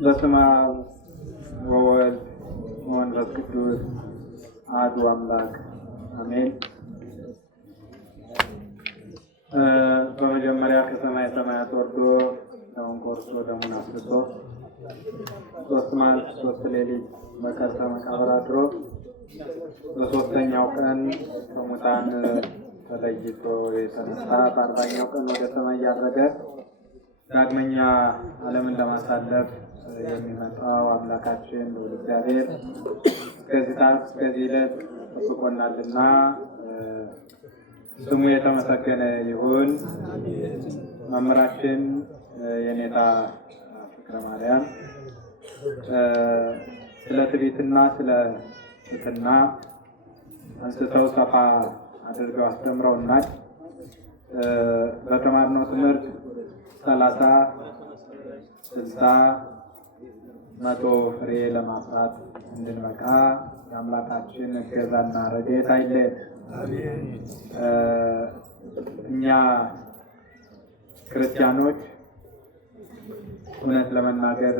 በስመ አብ ወወልድ ወመንፈስ ቅዱስ አሐዱ አምላክ አሜን። በመጀመሪያ ከሰማይ ሰማያት ወርዶ ሰውን ቆርሶ ደሙን አፍስሶ 3 መዓልት 3 ሌሊት በከርሰ መቃብር አድሮ በሦስተኛው ቀን ከሙታን ተለይቶ የተነሳ በ40ኛው ቀን ወደ ሰማይ ያረገ ዳግመኛ ዓለምን ለማሳለፍ የሚመጣው አምላካችን ልዑል እግዚአብሔር እስከዚህ ሰዓት እስከዚህ ዕለት ጠብቆናልና ስሙ የተመሰገነ ይሁን። መምህራችን የኔታ ፍቅረ ማርያም ስለ ትዕቢትና ስለ ትሕትና አንስተው ሰፋ አድርገው አስተምረውናል። በተማርነው ትምህርት 30፣ 60፣ 100 ፍሬ ለማፍራት እንድንበቃ የአምላካችን እገዛና ረድኤት አይለየን። እኛ ክርስቲያኖች እውነት ለመናገር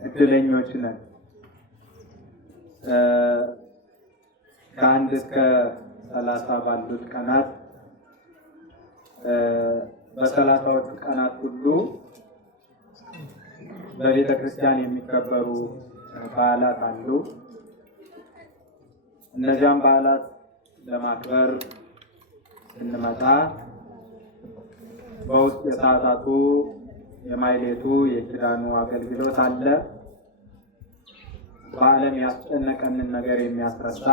እድለኞች ነን። ከ1 እስከ 30 ባሉት ቀናት በ30ዎቹ ቀናት ሁሉ በቤተ ክርስቲያን የሚከበሩ በዓላት አሉ። እነዚያም በዓላት ለማክበር ስንመጣ በውስጥ የሰዓታቱ የማይሌቱ የኪዳኑ አገልግሎት አለ። በዓለም ያስጨነቀንን ነገር የሚያስረሳ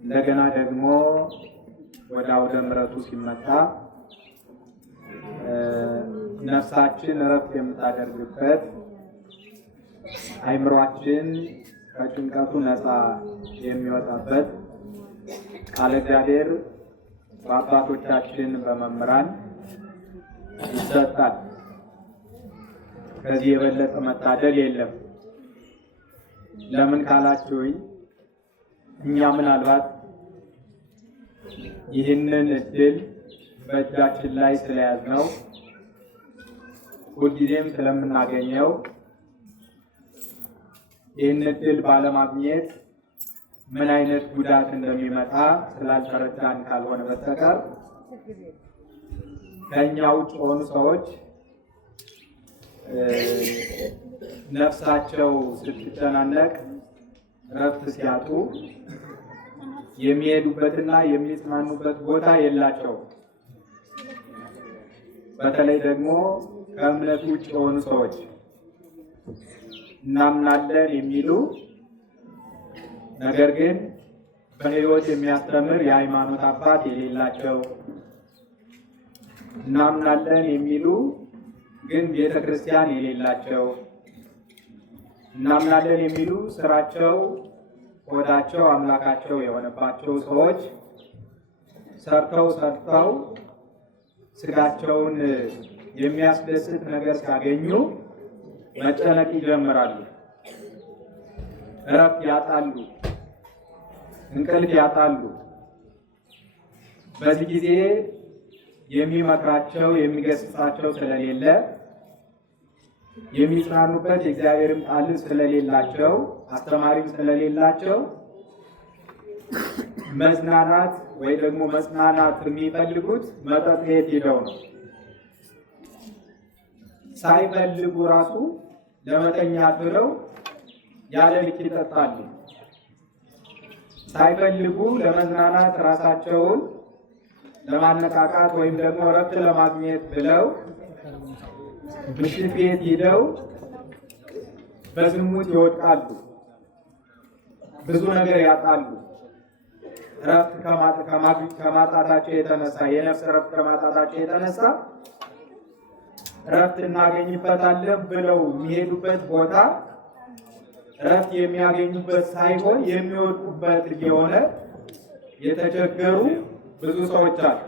እንደገና ደግሞ ወደ አውደ ምሕረቱ ሲመጣ ነፍሳችን እረፍት የምታደርግበት አይምሯችን ከጭንቀቱ ነፃ የሚወጣበት ቃለ እግዚአብሔር በአባቶቻችን በመምህራን ይሰጣል። ከዚህ የበለጠ መታደል የለም። ለምን ካላችሁኝ እኛ ምናልባት ይህንን እድል በእጃችን ላይ ስለያዝነው ሁልጊዜም ስለምናገኘው ይህን እድል ባለማግኘት ምን አይነት ጉዳት እንደሚመጣ ስላልተረዳን ካልሆነ በስተቀር ከእኛ ውጭ የሆኑ ሰዎች ነፍሳቸው ስትጨናነቅ እረፍት ሲያጡ የሚሄዱበትና የሚጽናኑበት ቦታ የላቸውም። በተለይ ደግሞ ከእምነት ውጭ የሆኑ ሰዎች እናምናለን የሚሉ ነገር ግን በሕይወት የሚያስተምር የሃይማኖት አባት የሌላቸው፣ እናምናለን የሚሉ ግን ቤተ ክርስቲያን የሌላቸው፣ እናምናለን የሚሉ ስራቸው ሆዳቸው አምላካቸው የሆነባቸው ሰዎች ሰርተው ስጋቸውን የሚያስደስት ነገር ሲያገኙ መጨነቅ ይጀምራሉ። እረፍት ያጣሉ፣ እንቅልፍ ያጣሉ። በዚህ ጊዜ የሚመክራቸው የሚገስጻቸው ስለሌለ የሚጽናኑበት የእግዚአብሔርም ቃል ስለሌላቸው አስተማሪም ስለሌላቸው መዝናናት ወይ ደግሞ መጽናናት የሚፈልጉት መጠጥ ቤት ሄደው ነው። ሳይፈልጉ ራሱ ለመተኛት ብለው ያለ ልክ ይጠጣሉ። ሳይፈልጉ ለመዝናናት ራሳቸውን ለማነቃቃት ወይም ደግሞ እረፍት ለማግኘት ብለው ምሽት ቤት ሄደው በዝሙት ይወድቃሉ። ብዙ ነገር ያጣሉ። እረፍት ከማጣታቸው የተነሳ የነፍስ እረፍት ከማጣታቸው የተነሳ እረፍት እናገኝበታለን ብለው የሚሄዱበት ቦታ እረፍት የሚያገኙበት ሳይሆን የሚወድቁበት የሆነ የተቸገሩ ብዙ ሰዎች አሉ።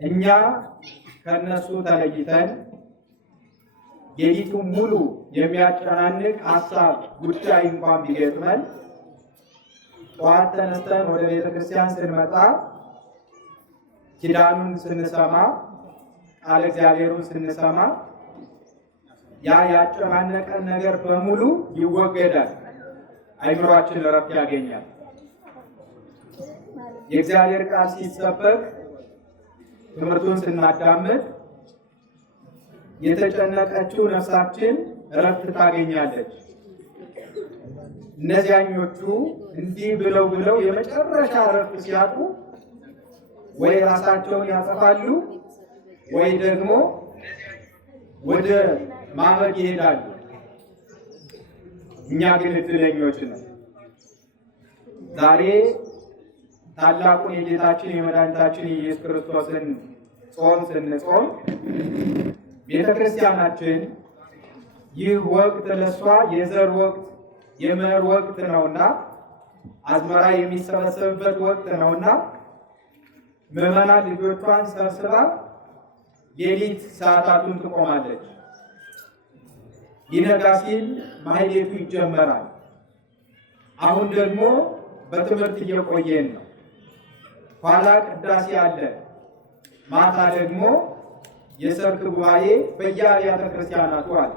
እኛ ከነሱ ተለይተን ሌሊቱን ሙሉ የሚያጨናንቅ ሀሳብ ጉዳይ እንኳን ቢገጥመን ጠዋት ተነስተን ወደ ቤተክርስቲያን ስንመጣ ኪዳኑን ስንሰማ ቃለ እግዚአብሔሩን ስንሰማ ያ ያጨናነቀን ነገር በሙሉ ይወገዳል። አይምሯችን እረፍት ያገኛል። የእግዚአብሔር ቃል ሲሰበክ ትምህርቱን ስናዳምጥ የተጨነቀችው ነፍሳችን እረፍት ታገኛለች። እነዚያኞቹ እንዲህ ብለው የመጨረሻ እረፍት ሲያጡ ወይ ራሳቸውን ያጠፋሉ ወይ ደግሞ ወደ ማበድ ይሄዳሉ። እኛ ግን እድለኞች ነን። ዛሬ ታላቁን የጌታችን የመድኃኒታችን የኢየሱስ ክርስቶስን ጾም ስንጾም ቤተክርስቲያናችን ይህ ወቅት ለሷ የዘር ወቅት የመኸር ወቅት ነውና አዝመራ የሚሰበሰብበት ወቅት ነውና ምዕመናን ልጆቿን ሰብስባ ሌሊት ሰዓታቱን ትቆማለች። ሊነጋ ሲል ማህሌቱ ይጀመራል። አሁን ደግሞ በትምህርት እየቆየን ነው። ኋላ ቅዳሴ አለ። ማታ ደግሞ የሰርክ ጉባኤ በየአብያተ ክርስቲያናቱ አለ።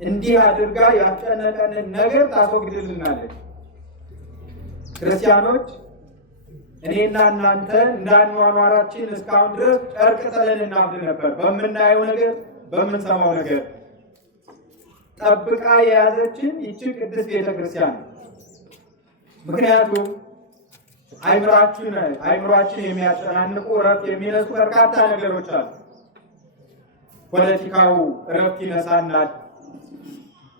እንዲህ አድርጋ ያጨነቀንን ነገር ታስወግድልናለች። ክርስቲያኖች እኔና እናንተ እንዳኗኗራችን እስካሁን ድረስ ጨርቅ ጥለን እናብድ ነበር። በምናየው ነገር በምንሰማው ነገር ጠብቃ የያዘችን ይቺ ቅድስት ቤተክርስቲያን። ምክንያቱም አይምሯችን የሚያጨናንቁ እረፍት የሚነሱ በርካታ ነገሮች አሉ። ፖለቲካው እረፍት ይነሳናል።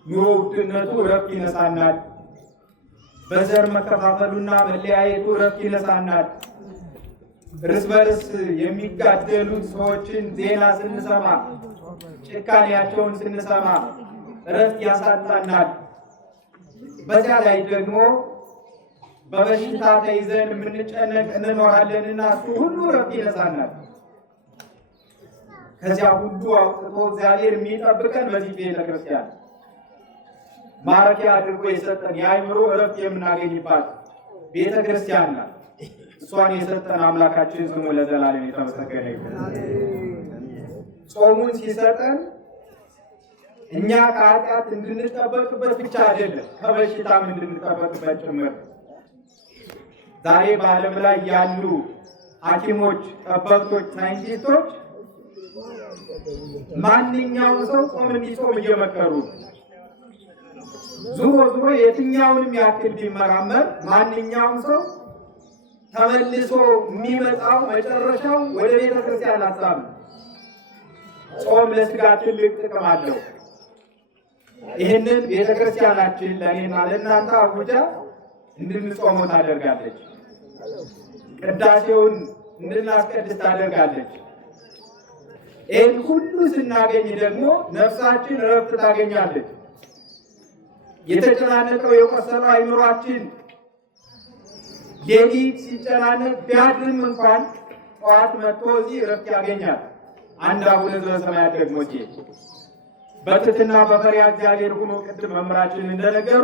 ኑሮ ውድነቱ እረፍት ይነሳናል። በዘር መከፋፈሉና መለያየቱ እረፍት ይነሳናል። እርስ በርስ የሚጋደሉት ሰዎችን ዜና ስንሰማ፣ ጭካኔያቸውን ስንሰማ እረፍት ያሳጣናል። በዚያ ላይ ደግሞ በበሽታ ተይዘን የምንጨነቅ እንኖራለንና እሱ ሁሉ እረፍት ይነሳናል። ከዚያ ሁሉ አውጥቶ እግዚአብሔር የሚጠብቀን በዚህ ቤተክርስቲያን ማረፊያ አድርጎ የሰጠን የአእምሮ እረፍት የምናገኝባት ቤተክርስቲያን ናት። እሷን የሰጠን አምላካችን ስሙ ለዘላለም የተመሰገነ ይሁን። ጾሙን ሲሰጠን እኛ ከኃጢአት እንድንጠበቅበት ብቻ አይደለም፣ ከበሽታም እንድንጠበቅበት ጭምር። ዛሬ በዓለም ላይ ያሉ ሐኪሞች፣ ጠበብቶች፣ ሳይንቲስቶች ማንኛውም ሰው ጾም እንዲጾም እየመከሩ ዙሮ የትኛውንም ያክል ቢመራመር ማንኛውም ሰው ተመልሶ የሚመጣው መጨረሻው ወደ ቤተክርስቲያን ሀሳብ ነው። ጾም ለስጋ ትልቅ ጥቅም አለው። ይህንን ቤተክርስቲያናችን ለእኔና ለእናንተ አውጃ እንድንጾመው ታደርጋለች። ቅዳሴውን እንድናስቀድስ ታደርጋለች። ይህን ሁሉ ስናገኝ ደግሞ ነፍሳችን እረፍት ታገኛለች። የተጨናነቀው የቆሰለው አይምሯችን ሌሊት ሲጨናነቅ ቢያድርም እንኳን ጠዋት መጥቶ እዚህ እረፍት ያገኛል። አንድ አቡነ ዘበሰማያት ደግሞ በትሕትና በፈሪሃ እግዚአብሔር ሆኖ ቅድም መምህራችን እንደነገሩ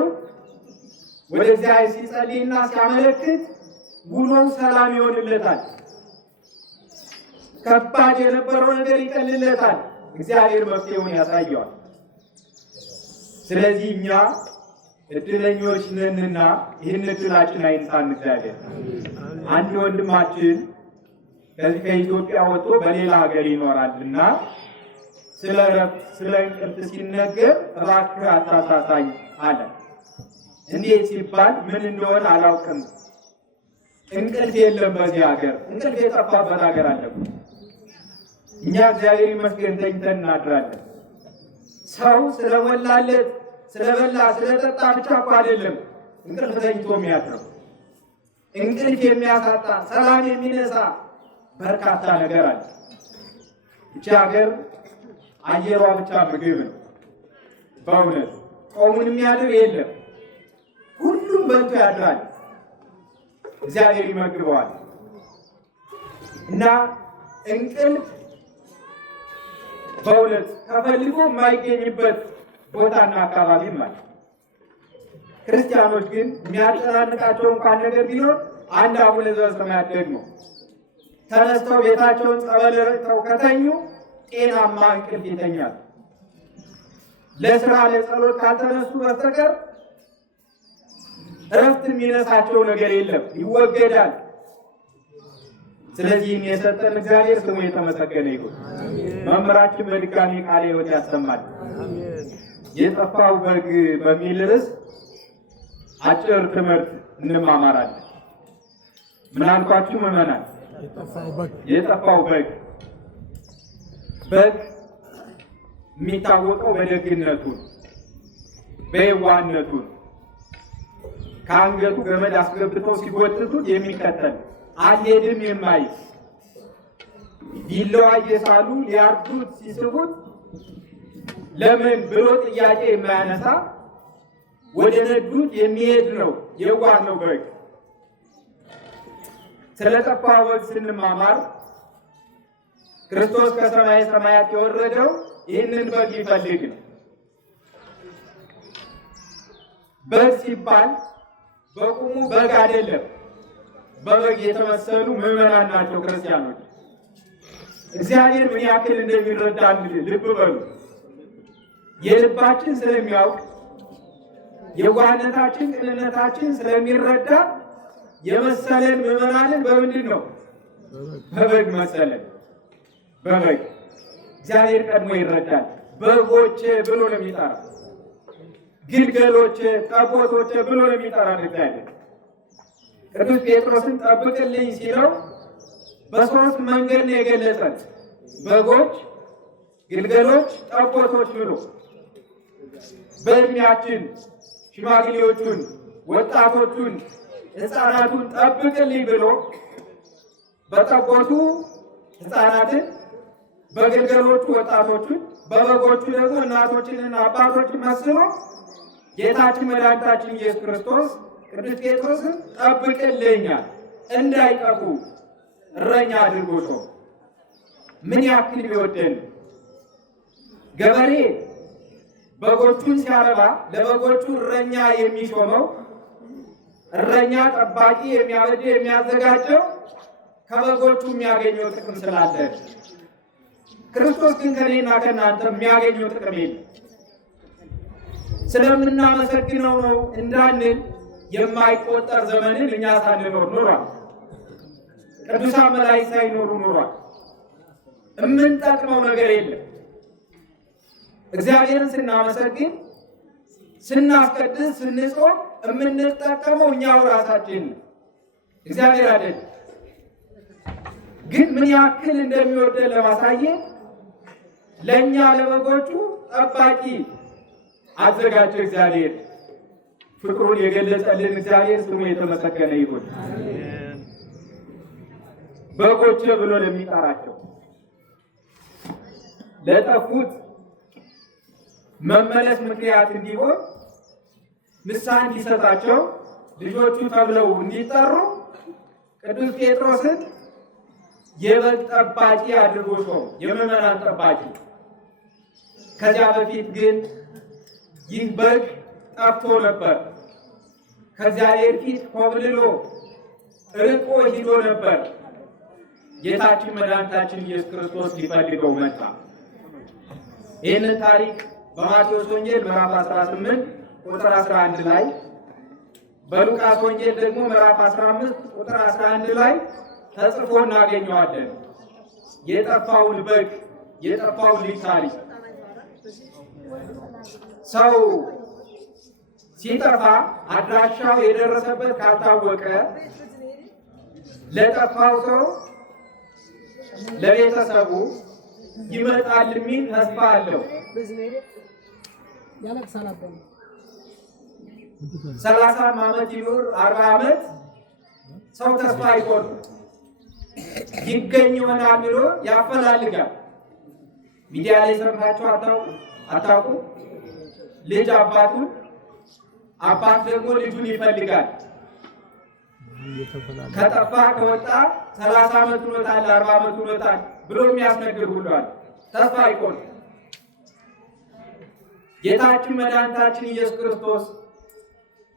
ወደ እግዚአብሔር ሲጸልይና ሲያመለክት ውሎው ሰላም ይሆንለታል። ከባድ የነበረው ነገር ይቀልለታል። እግዚአብሔር መፍትሄውን ያሳየዋል። ስለዚህ እኛ እድለኞች ነንና ይህን እድላችን አይንሳን እግዚአብሔር። አንድ ወንድማችን ከዚህ ከኢትዮጵያ ወጥቶ በሌላ ሀገር ይኖራልና ስለ እረፍት ስለ እንቅልፍ ሲነገር እባክህ አታሳሳኝ አለ። እንዴት ሲባል ምን እንደሆነ አላውቅም። እንቅልፍ የለም በዚህ ሀገር፣ እንቅልፍ የጠፋበት ሀገር አለ። እኛ እግዚአብሔር ይመስገን ተኝተን እናድራለን። ሰው ስለሞላለት ስለበላ ስለጠጣ ብቻ እኮ አይደለም እንቅልፍ ተኝቶ የሚያድረው። እንቅልፍ የሚያሳጣ ሰላም የሚነሳ በርካታ ነገር አለ። እቺ ሀገር አየሯ ብቻ ምግብ ነው። በእውነት ጾሙን የሚያድር የለም። ሁሉም በልቶ ያድራል፣ እግዚአብሔር ይመግበዋል። እና እንቅልፍ በእውነት ተፈልጎ የማይገኝበት ቦታና አካባቢ ማለት። ክርስቲያኖች ግን የሚያጨናንቃቸው እንኳን ነገር ቢኖር አንድ አቡነ ዘበሰማያት ደግሞ ተነስተው ቤታቸውን ጸበል ረጭተው ከተኙ ጤናማ እንቅልፍ ይተኛል። ለስራ ለጸሎት ካልተነሱ በስተቀር እረፍት የሚነሳቸው ነገር የለም፣ ይወገዳል። ስለዚህም የሰጠን እግዚአብሔር ስሙ የተመሰገነ ይሁን። መምህራችን በድጋሚ ቃለ ሕይወት ያሰማል። የጠፋው በግ በሚል ርዕስ አጭር ትምህርት እንማማራለን። ምን አልኳችሁ ምዕመናን? የጠፋው በግ የሚታወቀው በደግነቱ በየዋህነቱ ከአንገቱ ገመድ አስገብተው ሲጎትቱት የሚከተል አልሄድም የማይል ቢላዋ እየሳሉ ሊያርዱት ሲስቡት ለምን ብሎ ጥያቄ የማያነሳ ወደ ነዱት የሚሄድ ነው። የዋህ ነው በግ። ስለጠፋው በግ ስንማማር ክርስቶስ ከሰማይ ሰማያት የወረደው ይህንን በግ ሊፈልግ ነው። በግ ሲባል በቁሙ በግ አይደለም፣ በበግ የተመሰሉ ምዕመናን ናቸው ክርስቲያኖች። እግዚአብሔር ምን ያክል እንደሚረዳ ልብ በሉ። የልባችን ስለሚያውቅ የዋህነታችን ቅንነታችን ስለሚረዳ የመሰለን ምዕመናንን በምንድን ነው? በበግ መሰለን። በበግ እግዚአብሔር ቀድሞ ይረዳል። በጎቼ ብሎ ነው የሚጠራ። ግልገሎቼ፣ ጠቦቶቼ ብሎ ነው የሚጠራ እግዚአብሔር። ቅዱስ ጴጥሮስን ጠብቅልኝ ሲለው በሶስት መንገድ ነው የገለጸን። በጎች፣ ግልገሎች፣ ጠቦቶች ብሎ በእድሜያችን ሽማግሌዎቹን፣ ወጣቶቹን፣ ሕፃናቱን ጠብቅልኝ ብሎ በጠቦቱ ሕፃናትን፣ በግልገሎቹ ወጣቶቹን፣ በበጎቹ ደግሞ እናቶችንና አባቶችን መስሎ ጌታችን መድኃኒታችን ኢየሱስ ክርስቶስ ቅዱስ ጴጥሮስን ጠብቅልኛል እንዳይጠፉ እረኛ አድርጎ ሾመ። ምን ያክል ቢወደን ገበሬ በጎቹን ሲያረባ ለበጎቹ እረኛ የሚሾመው እረኛ ጠባቂ የሚያበጅ የሚያዘጋጀው ከበጎቹ የሚያገኘው ጥቅም ስላለ፣ ክርስቶስ ግን ከኔና ከእናንተ የሚያገኘው ጥቅም የለም። ስለምናመሰግነው ነው እንዳንል የማይቆጠር ዘመንን እኛ ሳንኖር ኑሯል። ቅዱሳን መላእክት ሳይኖሩ ኑሯል። የምንጠቅመው ነገር የለም። እግዚአብሔርን ስናመሰግን፣ ስናስቀድስ፣ ስንጾም የምንጠቀመው እኛው ራሳችን ነው፣ እግዚአብሔር አይደለም። ግን ምን ያክል እንደሚወደን ለማሳየት ለእኛ ለበጎቹ ጠባቂ አዘጋጀ እግዚአብሔር። ፍቅሩን የገለጸልን እግዚአብሔር ስሙ የተመሰገነ ይሁን። በጎቼ ብሎ ለሚጠራቸው ለጠፉት መመለስ ምክንያት እንዲሆን ንስሐ እንዲሰጣቸው ልጆቹ ተብለው እንዲጠሩ ቅዱስ ጴጥሮስን የበግ ጠባቂ አድርጎ ሾመ፣ የምዕመናን ጠባቂ። ከዚያ በፊት ግን ይህ በግ ጠፍቶ ነበር። ከእግዚአብሔር ፊት ኮብልሎ ርቆ ሂዶ ነበር። ጌታችን መድኃኒታችን ኢየሱስ ክርስቶስ ሊፈልገው መጣ። ይህንን ታሪክ በማቴዎስ ወንጌል ምዕራፍ 18 ቁጥር 11 ላይ፣ በሉቃስ ወንጌል ደግሞ ምዕራፍ 15 ቁጥር 11 ላይ ተጽፎ እናገኘዋለን። የጠፋውን በግ የጠፋውን ልጅ ታሪክ። ሰው ሲጠፋ አድራሻው የደረሰበት ካልታወቀ ለጠፋው ሰው ለቤተሰቡ ይመጣል የሚል ተስፋ አለው። 30 ዓመት ይኑር 40 ዓመት ሰው ተስፋ አይቆርጥም። ይገኝ ይሆናል ብሎ ያፈላልጋል። ሚዲያ ላይ ሰምታችሁ አታውቁ? ልጅ አባቱን፣ አባት ደግሞ ልጁን ይፈልጋል። ከጠፋ ከወጣ 30 ዓመት ሆኖታል 40 ዓመት ሆኖታል ብሎ የሚያስነግር ሁሉ አለ። ተስፋ አይቆርጥም። ጌታችን መድኃኒታችን ኢየሱስ ክርስቶስ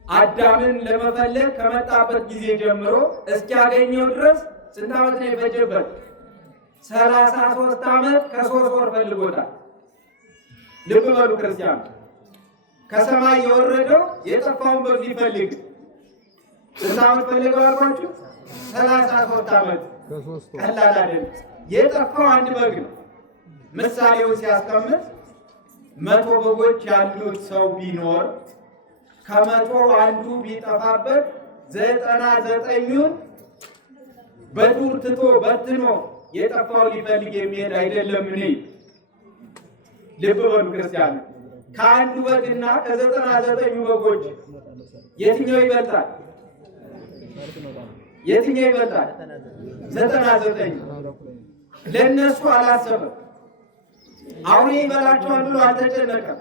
አዳምን ለመፈለግ ከመጣበት ጊዜ ጀምሮ እስኪያገኘው ድረስ ስንት ዓመት ነው የፈጀበት? 33 ዓመት ከ3 ወር ፈልጎታል። ልብ በሉ ክርስቲያኑ፣ ከሰማይ የወረደው የጠፋውን በግ ሊፈልግ ስንት ዓመት ፈልገው አልኳችሁ? 33 ዓመት። ቀላል አይደለም። የጠፋው አንድ በግ ነው። ምሳሌውን ሲያስቀምጥ 100 በጎች ያሉት ሰው ቢኖር ከ100 አንዱ ቢጠፋበት 99ኙን በዱር ትቶ በትኖ የጠፋው ሊፈልግ የሚሄድ አይደለም። እኔ ልብ በሉ ክርስቲያን፣ ከአንዱ በግና ከ99ኙ በጎች የትኛው ይበልጣል? የትኛው ይበልጣል? 99። ለእነሱ አላሰበም። አውሬ ይበላቸዋል ብሎ አልተጨነቀም።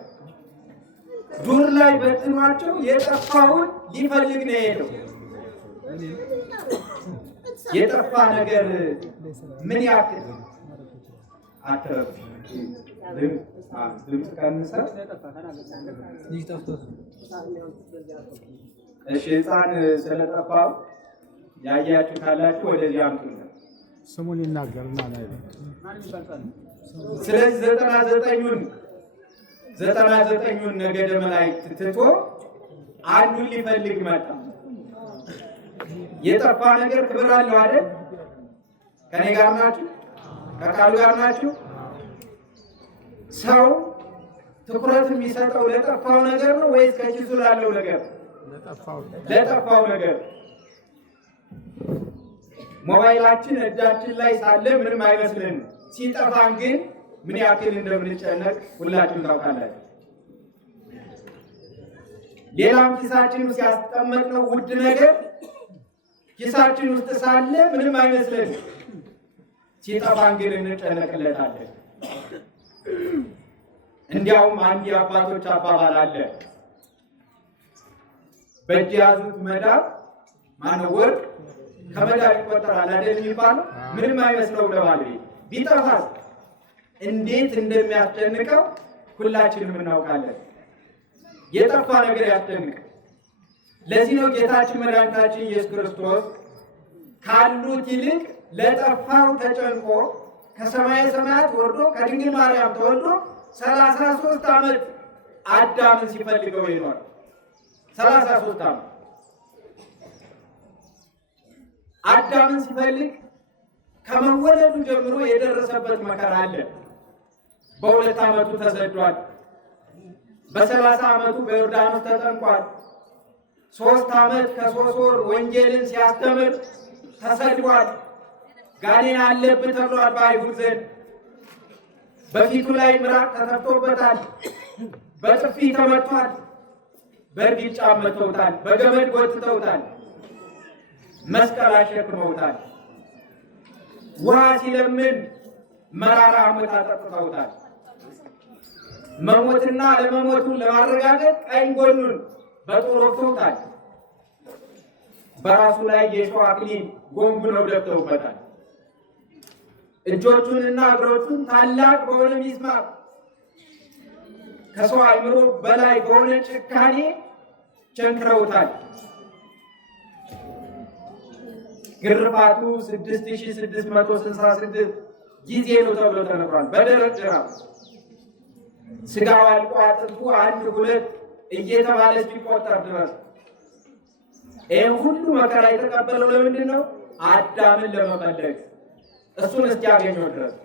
ዱር ላይ በትኗቸው የጠፋውን ሊፈልግ ነው የሄደው። የጠፋ ነገር ምን ያክል አተረፍ ድምፅ ቀንሰ። እሺ ሕፃን ስለጠፋው ያያችሁ ካላችሁ ወደዚህ አምጡና ስሙን ይናገርና ላይ ስለዚህ 99ኙን ነገደ መላእክት ትቶ አንዱን ሊፈልግ መጣ። የጠፋ ነገር ክብር አለው አይደል? ከኔ ጋር ናችሁ? ከቃሉ ጋር ናችሁ? ሰው ትኩረት የሚሰጠው ለጠፋው ነገር ነው ወይስ ከኪሱ ላለው ነገር? ለጠፋው ነገር። ሞባይላችን እጃችን ላይ ሳለ ምንም አይመስልንም። ሲጠፋን ግን ምን ያክል እንደምንጨነቅ ሁላችሁም ታውቃላችሁ። ሌላም ኪሳችን ውስጥ ያስቀመጥነው ውድ ነገር ኪሳችን ውስጥ ሳለ ምንም አይመስልንም። ሲጠፋን ግን እንጨነቅለታለን። እንዲያውም አንድ የአባቶች አባባል አለ። በእጅ የያዙት መዳብ ማነው ወርቅ ከመዳብ ይቆጠራል አይደል የሚባለው? ምንም አይመስለው ለባለቤት ቢጠፋስ እንዴት እንደሚያስጨንቀው ሁላችንም እናውቃለን። የጠፋ ነገር ያስጨንቅ። ለዚህ ነው ጌታችን መድኃኒታችን ኢየሱስ ክርስቶስ ካሉት ይልቅ ለጠፋው ተጨንቆ ከሰማየ ሰማያት ወርዶ ከድንግል ማርያም ተወልዶ 33 ዓመት አዳምን ሲፈልገው ይኖር። 33 ዓመት አዳምን ሲፈልግ ከመወለዱ ጀምሮ የደረሰበት መከራ አለ። በ2 ዓመቱ ተሰዷል። በ30 ዓመቱ በዮርዳኖስ ተጠምቋል። 3 ዓመት ከ3 ወር ወንጌልን ሲያስተምር ተሰድቧል። ጋኔን አለብህ ተብሏል በአይሁድ ዘንድ። በፊቱ ላይ ምራቅ ተተፍቶበታል። በጥፊ ተመቷል። በእርግጫ መተውታል። በገመድ ጎትተውታል። መስቀል አሸክመውታል። ውሃ ሲለምን መራራ ዓመት አጠጥተውታል። መሞትና ለመሞቱን ለማረጋገጥ ቀኝ ጎኑን በጦር ወግተውታል። በራሱ ላይ የሾህ አክሊል ጎንጉነው ደፍተውበታል። እጆቹንና እግሮቹን ታላቅ በሆነ ሚስማር ከሰው አእምሮ በላይ በሆነ ጭካኔ ቸንክረውታል። ግርፋቱ 6666 ጊዜ ነው ተብሎ ተነግሯል። በደረቅ ጅራፍ ስጋው አልቆ አጥንቱ 1 2 እየተባለ ሲቆጠር ድረስ ይህን ሁሉ መከራ የተቀበለው ለምንድን ነው? አዳምን ለመፈለግ እሱን እስኪያገኘው ድረስ።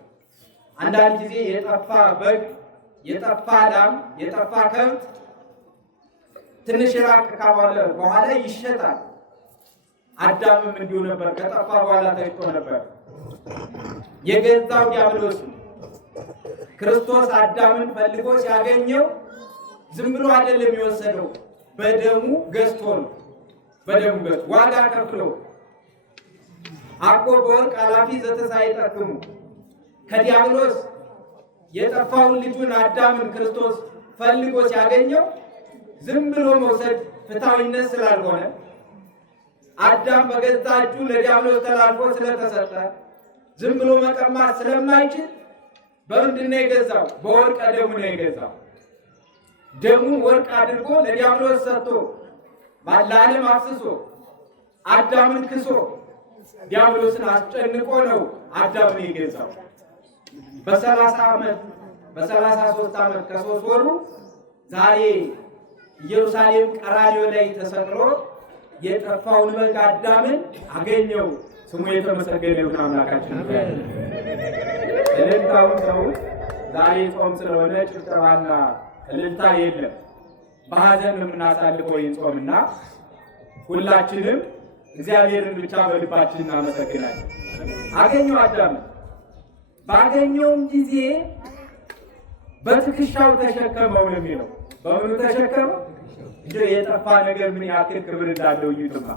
አንዳንድ ጊዜ የጠፋ በግ፣ የጠፋ ላም፣ የጠፋ ከብት ትንሽ ራቅ ካባለ በኋላ ይሸጣል። አዳምም እንዲሁ ነበር። ከጠፋ በኋላ ተሽጦ ነበር። የገዛው ዲያብሎስ ክርስቶስ አዳምን ፈልጎ ሲያገኘው ዝም ብሎ አይደለም የሚወሰደው፣ በደሙ ገዝቶ ነው። በደሙ ገዝቶ ዋጋ ከፍሎ አቆ በወርቅ አላፊ ዘተሳይጠቅሙ ከዲያብሎስ የጠፋውን ልጁን አዳምን ክርስቶስ ፈልጎ ሲያገኘው ዝም ብሎ መውሰድ ፍትሐዊነት ስላልሆነ አዳም በገዛ እጁ ለዲያብሎስ ተላልፎ ስለተሰጠ ዝም ብሎ መቀማት ስለማይችል በምንድን ነው የገዛው? በወርቀ ደሙ ነው የገዛው። ደሙን ወርቅ አድርጎ ለዲያብሎስ ሰጥቶ ለዓለም አፍስሶ አዳምን ክሶ ዲያብሎስን አስጨንቆ ነው አዳምን የገዛው። በ33 ዓመት ከ3 ወሩ ዛሬ ኢየሩሳሌም ቀራንዮ ላይ ተሰቅሎ የጠፋውን በግ አዳምን አገኘው። ስሙ የተመሰገነ ይሁን አምላካችን። እልልታውን ሰው ዛሬ ጾም ስለሆነ ጭብጨባና እልልታ የለም። በሐዘን የምናሳልፈው ይህን ጾምና ሁላችንም እግዚአብሔርን ብቻ በልባችን እናመሰግናለን። አገኘው አዳምን። ባገኘውም ጊዜ በትከሻው ተሸከመው ነው የሚለው። በምኑ ተሸከመው? የጠፋ ነገር ምን ያክል ክብር እንዳለው ይዩትማ።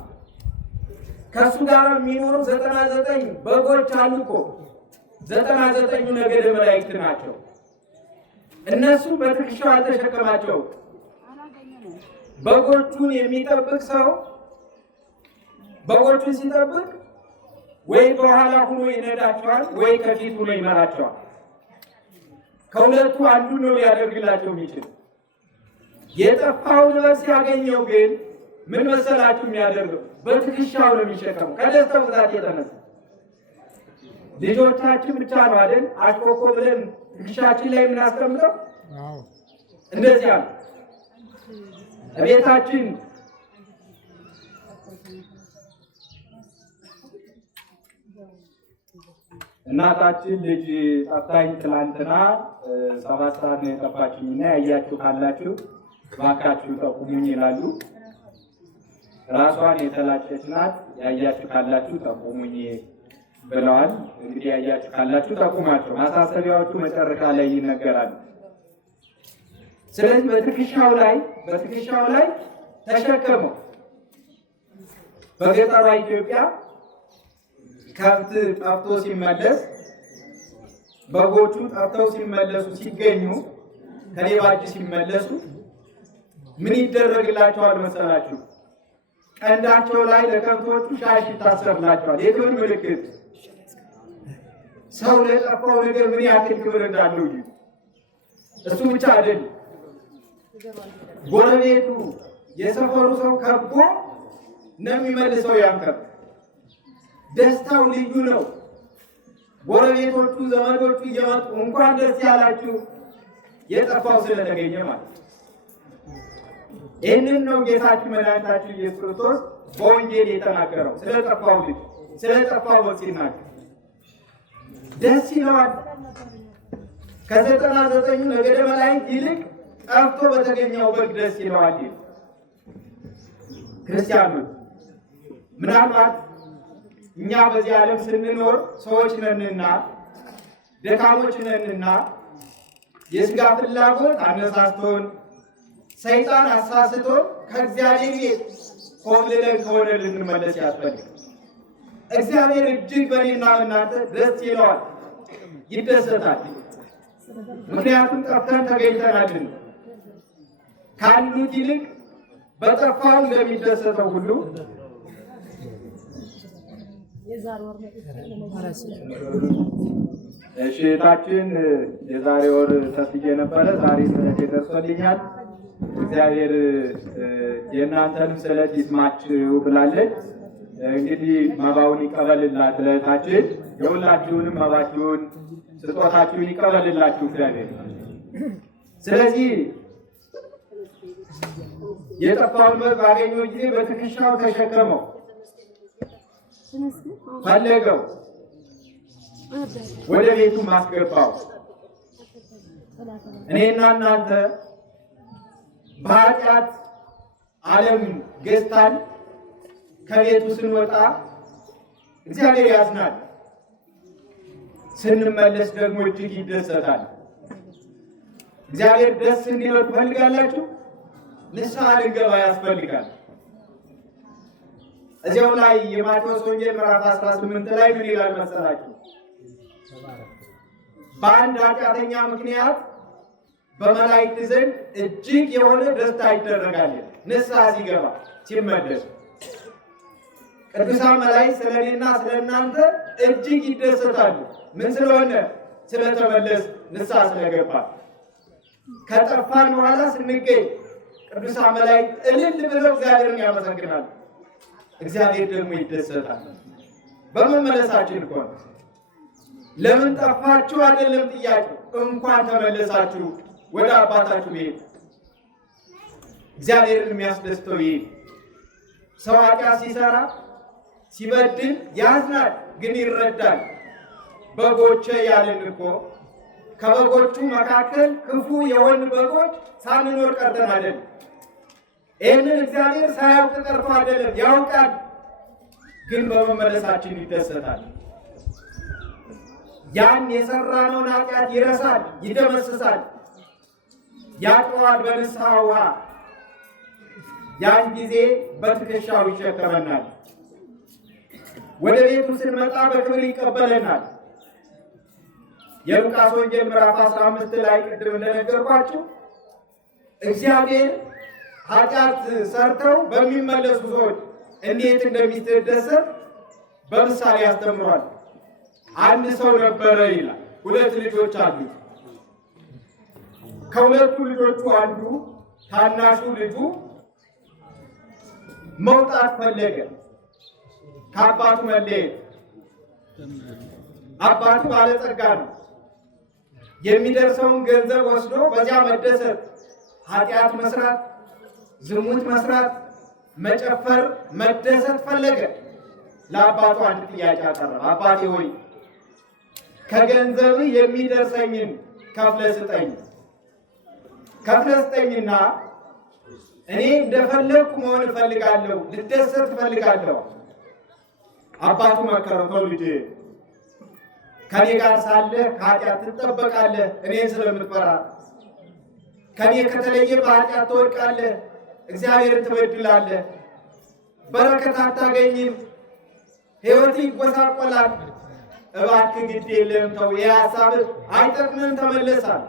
ከሱ ጋር የሚኖሩ 99 በጎች አሉ እኮ። 99 ነገደ መላእክት ናቸው። እነሱ በትከሻው አልተሸከማቸው። በጎቹን የሚጠብቅ ሰው በጎቹን ሲጠብቅ ወይ በኋላ ሆኖ ይነዳቸዋል፣ ወይ ከፊት ሆኖ ይመራቸዋል። ከሁለቱ አንዱ ነው ሊያደርግላቸው የሚችል። የጠፋውን በግ ሲያገኘው ግን ምን መሰላችሁ የሚያደርገው? በትከሻው ነው የሚሸከመው። ከደስታው ብዛት የተነሳ ልጆቻችን ብቻ ነው አይደል አሽኮኮ ብለን ትከሻችን ላይ የምናስቀምጠው። እንደዚያ ነው ቤታችን እናታችን ልጅ ጠፍታኝ ትላንትና 7 ሰዓት ነው የጠፋችኝና ያያችሁ ካላችሁ እባካችሁ ጠቁሙኝ ይላሉ። ራሷን የተላጨች ናት። ያያችሁ ካላችሁ ጠቁሙኝ ብለዋል። እንግዲህ ያያችሁ ካላችሁ ጠቁማቸው። ማሳሰቢያዎቹ መጨረሻ ላይ ይነገራሉ። ስለዚህ በትከሻው ላይ ተሸከመው። በገጠሯ ኢትዮጵያ ከብት ጠፍቶ ሲመለስ በጎቹ ጠፍተው ሲመለሱ ሲገኙ ከሌባ እጅ ሲመለሱ ምን ይደረግላቸዋል መሰላችሁ? ቀንዳቸው ላይ ለከብቶቹ ሻሽ ይታሰርላቸዋል። የክብር ምልክት። ሰው ለጠፋው ነገር ምን ያክል ክብር እንዳለው እዩ። እሱ ብቻ አይደለም፣ ጎረቤቱ የሰፈሩ ሰው ከቦ ነው የሚመልሰው ያን ከብት። ደስታው ልዩ ነው። ጎረቤቶቹ ዘመዶቹ እየመጡ እንኳን ደስ ያላችሁ የጠፋው ስለተገኘ ማለት። ይህንን ነው ጌታችን መድኃኒታችን ኢየሱስ ክርስቶስ በወንጌል የተናገረው ስለጠፋው ልጅ ስለጠፋው በግ ሲናገር ደስ ይለዋል። ከ99 ነገደ መላእክት ይልቅ ጠፍቶ በተገኘው በግ ደስ ይለዋል። ክርስቲያኖች ምናልባት እኛ በዚህ ዓለም ስንኖር ሰዎች ነንና ደካሞች ነንና የሥጋ ፍላጎት አነሳስቶን ሰይጣን አሳስቶን ከእግዚአብሔር ቤት ኮብልለን ከሆነ ልንመለስ ያስፈልጋል። እግዚአብሔር እጅግ በእኔና በእናንተ ደስ ይለዋል፣ ይደሰታል። ምክንያቱም ጠፍተን ተገኝተናልና ካሉት ይልቅ በጠፋው እንደሚደሰተው ሁሉ እሺታችን የዛሬ ወር ተስዬ ነበረ። ዛሬ ስለት ደርሶልኛል። እግዚአብሔር የእናንተንም ስለት ይስማችሁ ብላለች። እንግዲህ መባውን ይቀበልላት ስለታችን የሁላችሁንም መባችሁን ስጦታችሁን ይቀበልላችሁ እግዚአብሔር። ስለዚህ የጠፋውን በግ ባገኘው ጊዜ በትከሻው ተሸከመው፣ ፈለገው፣ ወደ ቤቱ ማስገባው። እኔና እናንተ በኃጢአት ዓለም ገዝታን ከቤቱ ስንወጣ እግዚአብሔር ያዝናል፣ ስንመለስ ደግሞ እጅግ ይደሰታል። እግዚአብሔር ደስ እንዲለው ትፈልጋላችሁ? ንስሐ ልንገባ ያስፈልጋል። እዚያው ላይ የማቴዎስ ወንጌል ምዕራፍ 18 ላይ ምን ይላል መሰላችሁ? በአንድ ኃጢአተኛ ምክንያት በመላእክት ዘንድ እጅግ የሆነ ደስታ ይደረጋል። ንስሐ ሲገባ ሲመለስ ቅዱሳን መላእክት ስለኔና ስለእናንተ እጅግ ይደሰታሉ። ምን ስለሆነ? ስለተመለስ ንስሐ ስለገባ። ከጠፋን በኋላ ስንገኝ ቅዱሳን መላእክት እልል ብለው እግዚአብሔርን ያመሰግናሉ። እግዚአብሔር ደግሞ ይደሰታል። በመመለሳችን እኮ ነው። ለምን ጠፋችሁ አይደለም ጥያቄው፣ እንኳን ተመለሳችሁ ወደ አባታችሁ ቤት። እግዚአብሔርን የሚያስደስተው ይህ ሰው ኃጢአት ሲሰራ ሲበድል ያዝናል፣ ግን ይረዳል። በጎቼ ያለን እኮ ከበጎቹ መካከል ክፉ የሆኑ በጎች ሳንኖር ቀርተን አይደለም። ይህንን እግዚአብሔር ሳያውቅ ቀርቶ አይደለም፣ ያውቃል። ግን በመመለሳችን ይደሰታል። ያን የሰራነውን ኃጢአት ይረሳል፣ ይደመስሳል፣ ያጥበዋል በንስሐ ውሃ። ያን ጊዜ በትከሻው ይሸከመናል። ወደ ቤቱ ስንመጣ በክብር ይቀበለናል። የሉቃስ ወንጌል ምዕራፍ 15 ላይ ቅድም እንደነገርኳችሁ እግዚአብሔር ኃጢአት ሰርተው በሚመለሱ ሰዎች እንዴት እንደሚደሰት በምሳሌ ያስተምሯል። አንድ ሰው ነበረ ይላል፣ 2 ልጆች አሉት። ከሁለቱ ልጆቹ አንዱ ታናሹ ልጁ መውጣት ፈለገ፣ ከአባቱ መለየት። አባቱ ባለጸጋ ነው። የሚደርሰውን ገንዘብ ወስዶ በዚያ መደሰት፣ ኃጢአት መስራት፣ ዝሙት መስራት፣ መጨፈር፣ መደሰት ፈለገ። ለአባቱ አንድ ጥያቄ አቀረበ። አባቴ ሆይ ከገንዘብ የሚደርሰኝን ከፍለህ ስጠኝ። ከፍለህ ስጠኝና እኔ እንደፈለግኩ መሆን እፈልጋለሁ፣ ልደሰት እፈልጋለሁ። አባቱ መከረው። ተው ልጄ፣ ከኔ ጋር ሳለህ ከኃጢአት ትጠበቃለህ፣ እኔን ስለምትፈራ። ከኔ ከተለየ በኃጢአት ትወድቃለህ፣ እግዚአብሔርን ትበድላለህ፣ በረከት አታገኝም፣ ሕይወት ይጎሳቆላል። እባክህ ግድ የለም ተው፣ ይህ ሀሳብህ አይጠቅምም፣ ተመለሳል።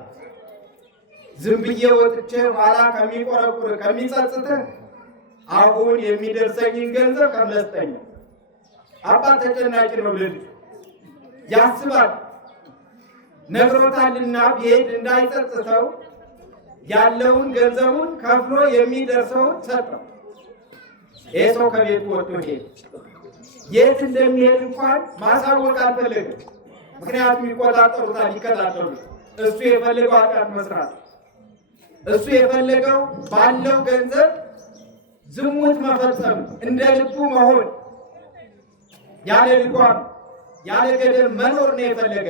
ዝም ብዬ ወጥቼ ኋላ ከሚቆረቁር ከሚጸጽትህ አሁን የሚደርሰኝን ገንዘብ ከፍለህ ስጠኝ። አባት ተጨናቂ ነው። ልጅ ያስባል፣ ነግሮታልና ቢሄድ እንዳይጸጽተው ያለውን ገንዘቡን ከፍሎ የሚደርሰውን ሰጠው። ይህ ሰው ከቤቱ ወጥቶ ሄደ። የት እንደሚሄድ እንኳን ማሳወቅ አልፈለገም። ምክንያቱም ይቆጣጠሩታል፣ ይከታተሉት። እሱ የፈለገው ኃጢአት መስራት፣ እሱ የፈለገው ባለው ገንዘብ ዝሙት መፈጸም፣ እንደ ልቡ መሆን፣ ያለ ልጓም ያለ ገደብ መኖር ነው የፈለገ።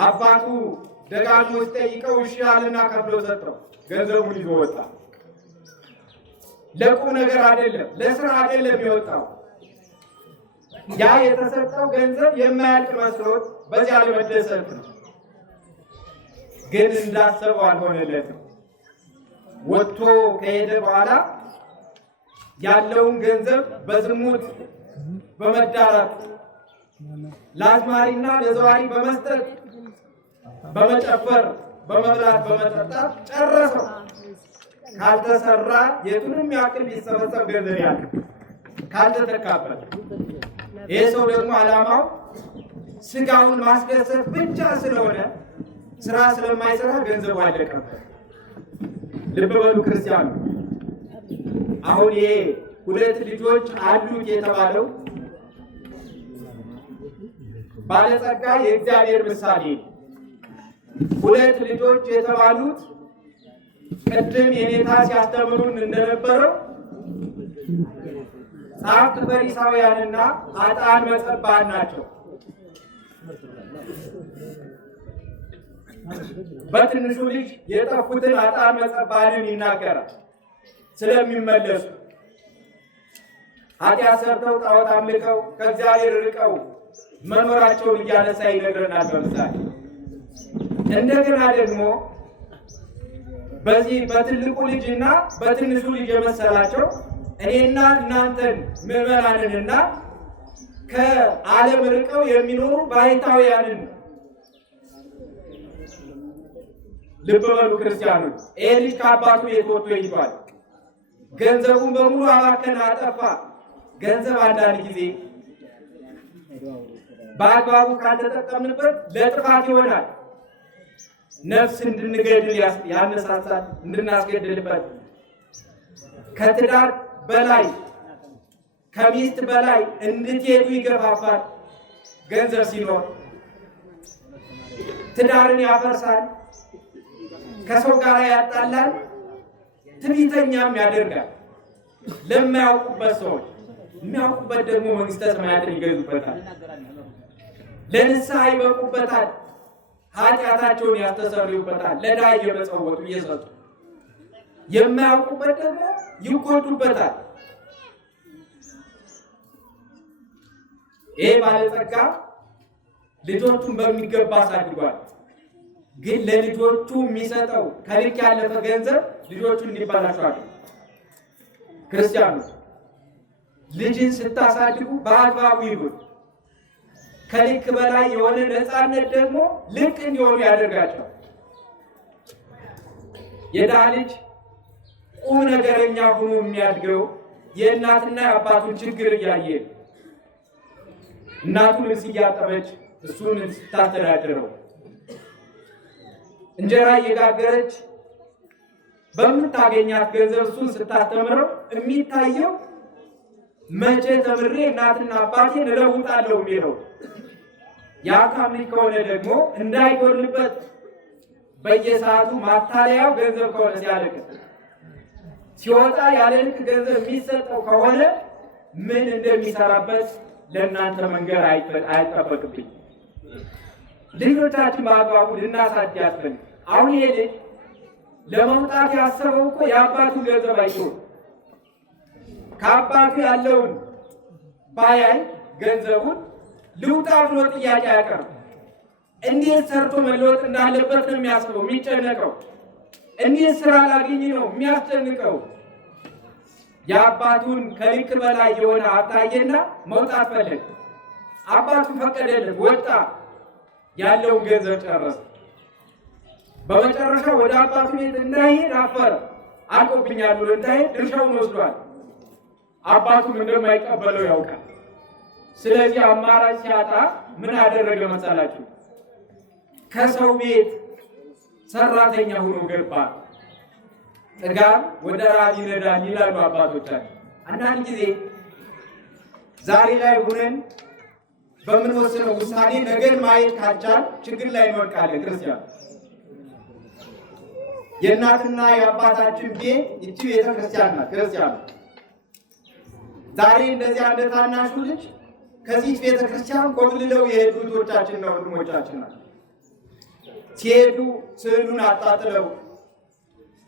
አባቱ ደጋግሞ ሲጠይቀው እሺ አለና ከፍሎ ሰጠው። ገንዘቡን ይዞ ወጣ። ለቁም ነገር አይደለም፣ ለስራ አይደለም የወጣው። ያ የተሰጠው ገንዘብ የማያልቅ መስሎት በዚያ ለመደሰት ነው። ግን እንዳሰበው አልሆነለትም። ወጥቶ ከሄደ በኋላ ያለውን ገንዘብ በዝሙት በመዳራት ለአዝማሪና ለዘዋሪ በመስጠት በመጨፈር በመብላት በመጠጣት ጨረሰው። ካልተሰራ የቱንም ያክል ቢሰበሰብ ገንዘብ ያለ ካልተተካበት። ይህ ሰው ደግሞ ዓላማው ስጋውን ማስደሰት ብቻ ስለሆነ ስራ ስለማይሰራ ገንዘቡ አለቀበት። ልብ በሉ ክርስቲያኑ። አሁን ይሄ 2 ልጆች አሉት የተባለው ባለጸጋ የእግዚአብሔር ምሳሌ። 2 ልጆች የተባሉት ቅድም የኔታ ሲያስተምሩን እንደነበረው ጸሐፍት ፈሪሳውያንና ኃጥአን መጸባን ናቸው። በትንሹ ልጅ የጠፉትን ኃጥአን መጸባንን ይናገራል። ስለሚመለሱ ኃጢአት ሰርተው ጣዖት አምልከው ከእግዚአብሔር ርቀው መኖራቸውን እያነሳ ይነግረናል በምሳሌ። እንደገና ደግሞ በዚህ በትልቁ ልጅና በትንሹ ልጅ የመሰላቸው እኔና እናንተን ምዕመናንንና ከዓለም ርቀው የሚኖሩ ባሕታውያንን። ልብ በሉ ክርስቲያኖች፣ ይሄ ልጅ ከአባቱ ቤት ወጥቶ ሄዷል። ገንዘቡን በሙሉ አባከነ፣ አጠፋ። ገንዘብ አንዳንድ ጊዜ በአግባቡ ካልተጠቀምንበት ለጥፋት ይሆናል። ነፍስ እንድንገድል ያነሳሳል፣ እንድናስገድልበት ከትዳር በላይ ከሚስት በላይ እንድትሄዱ ይገፋፋል። ገንዘብ ሲኖር ትዳርን ያፈርሳል፣ ከሰው ጋር ያጣላል፣ ትዕቢተኛም ያደርጋል። ለማያውቁበት ሰዎች የሚያውቁበት ደግሞ መንግስተ ሰማያትን ይገዙበታል፣ ለንስሐ ይበቁበታል፣ ኃጢአታቸውን ያስተሰርዩበታል፣ ለድሃ እየመጸወቱ እየሰጡ። የማያውቁበት ደግሞ ይጎዱበታል። ይሄ ባለጸጋ ልጆቹን በሚገባ አሳድጓል። ግን ለልጆቹ የሚሰጠው ከልክ ያለፈ ገንዘብ ልጆቹን እንዲበላሹ አለ። ክርስቲያኖች ልጅን ስታሳድጉ በአግባቡ ይሁን። ከልክ በላይ የሆነ ነፃነት ደግሞ ልክ እንዲሆኑ ያደርጋቸዋል። የድሃ ልጅ ቁም ነገረኛ ሆኖ የሚያድገው የእናትና የአባቱን ችግር እያየ እናቱን ልብስ እያጠበች እሱን ስታስተዳድረው፣ እንጀራ እየጋገረች በምታገኛት ገንዘብ እሱን ስታስተምረው የሚታየው መቼ ተምሬ እናትና አባቴን እለውጣለሁ የሚለው። የሀብታም ልጅ ከሆነ ደግሞ እንዳይጎልበት በየሰዓቱ ማታለያው ገንዘብ ከሆነ ሲያልቅ ሲወጣ ያለ ልክ ገንዘብ የሚሰጠው ከሆነ ምን እንደሚሰራበት ለእናንተ መንገር አይጠበቅብኝ። ልጆቻችን በአግባቡ ልናሳድግ ያስፈልግ። አሁን ይሄ ልጅ ለመውጣት ያሰበው እኮ የአባቱን ገንዘብ አይቶ ከአባቱ ያለውን ባያይ ገንዘቡን ልውጣ ብሎ ጥያቄ ያቀርብ። እንዴት ሰርቶ መለወጥ እንዳለበት ነው የሚያስበው፣ የሚጨነቀው። እንዴት ስራ ላግኝ ነው የሚያስጨንቀው። የአባቱን ከልክ በላይ የሆነ አታየና መውጣት ፈለግ። አባቱ ፈቀደለት፣ ወጣ፣ ያለውን ገንዘብ ጨረሰ። በመጨረሻ ወደ አባቱ ቤት እንዳይሄድ አፈረ። አልቆብኛል ብሎ እንዳይሄድ ድርሻውን ወስዷል። አባቱም እንደማይቀበለው ያውቃል። ስለዚህ አማራጭ ሲያጣ ምን አደረገ መሰላችሁ? ከሰው ቤት ሰራተኛ ሆኖ ገባ። ጥጋብ ወደ ራብ ይነዳል ይላሉ አባቶቻችን። አንዳንድ ጊዜ ዛሬ ላይ ሆነን በምንወስነው ውሳኔ ነገር ማየት ካልቻል ችግር ላይ እንወድቃለን። ክርስቲያን የእናትና የአባታችን ቤት ይቺ ቤተ ክርስቲያን ናት። ክርስቲያን ዛሬ እንደዚህ አንደ ታናሹ ልጅ ከዚህ ቤተ ክርስቲያን ኮብልለው የሄዱ እህቶቻችንና ወንድሞቻችን ናቸው። ሲሄዱ ስዕሉን አጣጥለው፣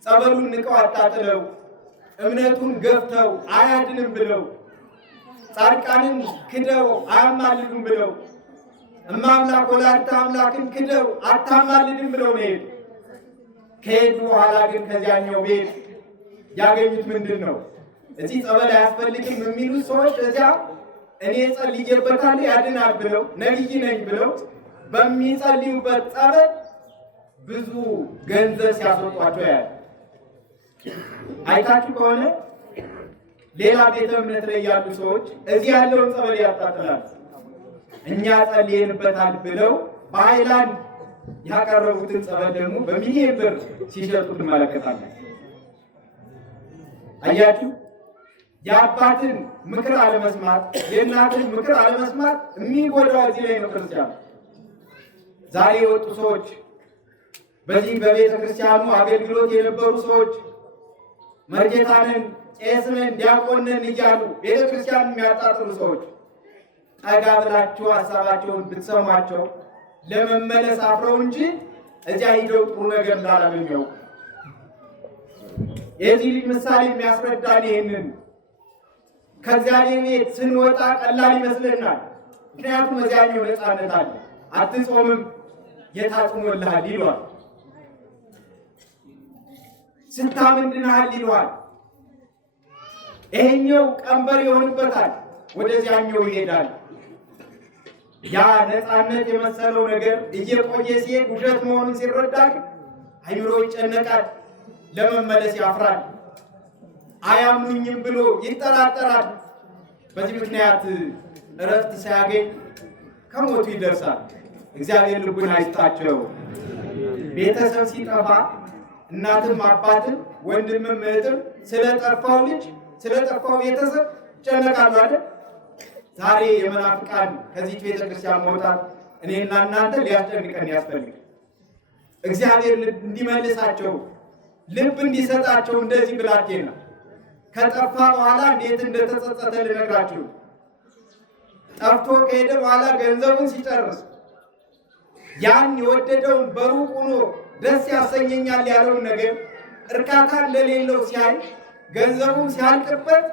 ጸበሉን ንቀው አጣጥለው፣ እምነቱን ገፍተው አያድንም ብለው፣ ጻድቃንን ክደው አያማልዱም ብለው፣ እማምላክ ወላዲተ አምላክን ክደው አታማልድም ብለው ነው የሄዱ። ከሄዱ በኋላ ግን ከዚያኛው ቤት ያገኙት ምንድን ነው? እዚህ ጸበል አያስፈልግም የሚሉ ሰዎች እዚያ እኔ ጸልዬበታለሁ ያድናል ብለው ነቢይ ነኝ ብለው በሚጸልዩበት ጸበል ብዙ ገንዘብ ሲያስወጧቸው ያለ አይታችሁ ከሆነ ሌላ ቤተ እምነት ላይ ያሉ ሰዎች እዚህ ያለውን ጸበል ያጣጥላሉ። እኛ ጸልየንበታል ብለው በሃይላንድ ያቀረቡትን ጸበል ደግሞ በሚሊዮን ብር ሲሸጡ ትመለከታለን። አያችሁ፣ የአባትን ምክር አለመስማት፣ የእናትን ምክር አለመስማት የሚጎዳው እዚህ ላይ ነው። ክርስቲያኑ ዛሬ የወጡ ሰዎች፣ በዚህ በቤተ ክርስቲያኑ አገልግሎት የነበሩ ሰዎች መርጌታንን፣ ቄስንን፣ ዲያቆንን እያሉ ቤተ ክርስቲያን የሚያጣጥሉ ሰዎች ጠጋ ብላችሁ ሀሳባቸውን ብትሰሟቸው ለመመለስ አፍረው እንጂ እዚያ ሂደው ጥሩ ነገር እንዳላገኙ ያውቁ። የዚህ ልጅ ምሳሌ የሚያስረዳን ይህንን ከእግዚአብሔር ቤት ስንወጣ ቀላል ይመስለናል። ምክንያቱም እዚያኛው ነፃነት አለ። አትጾምም የታጽሞልሃል ይሏል። ስታምን ድነሃል ይሏል። ይሄኛው ቀንበር ይሆንበታል፣ ወደዚያኛው ይሄዳል። ያ ነፃነት የመሰለው ነገር እየቆየ ሲሄድ ውሸት መሆኑን ሲረዳ አይምሮ ይጨነቃል፣ ለመመለስ ያፍራል፣ አያምኑኝም ብሎ ይጠራጠራል። በዚህ ምክንያት እረፍት ሳያገኝ ከሞቱ ይደርሳል። እግዚአብሔር ልቡን አይስጣቸው። ቤተሰብ ሲጠፋ እናትም አባትም ወንድምም እህትም ስለጠፋው ልጅ ስለጠፋው ቤተሰብ ይጨነቃሉ አይደል? ዛሬ የመናፍቃን ከዚህ ቤተክርስቲያን መውጣት እኔና እናንተ ሊያስጨንቀን ያስፈልግ። እግዚአብሔር እንዲመልሳቸው ልብ እንዲሰጣቸው እንደዚህ ብላቴና ከጠፋ በኋላ እንዴት እንደተጸጸተ ልነግራችሁ። ጠፍቶ ከሄደ በኋላ ገንዘቡን ሲጨርስ ያን የወደደውን በሩቅ ሆኖ ደስ ያሰኘኛል ያለውን ነገር እርካታ እንደሌለው ሲያይ ገንዘቡን ሲያልቅበት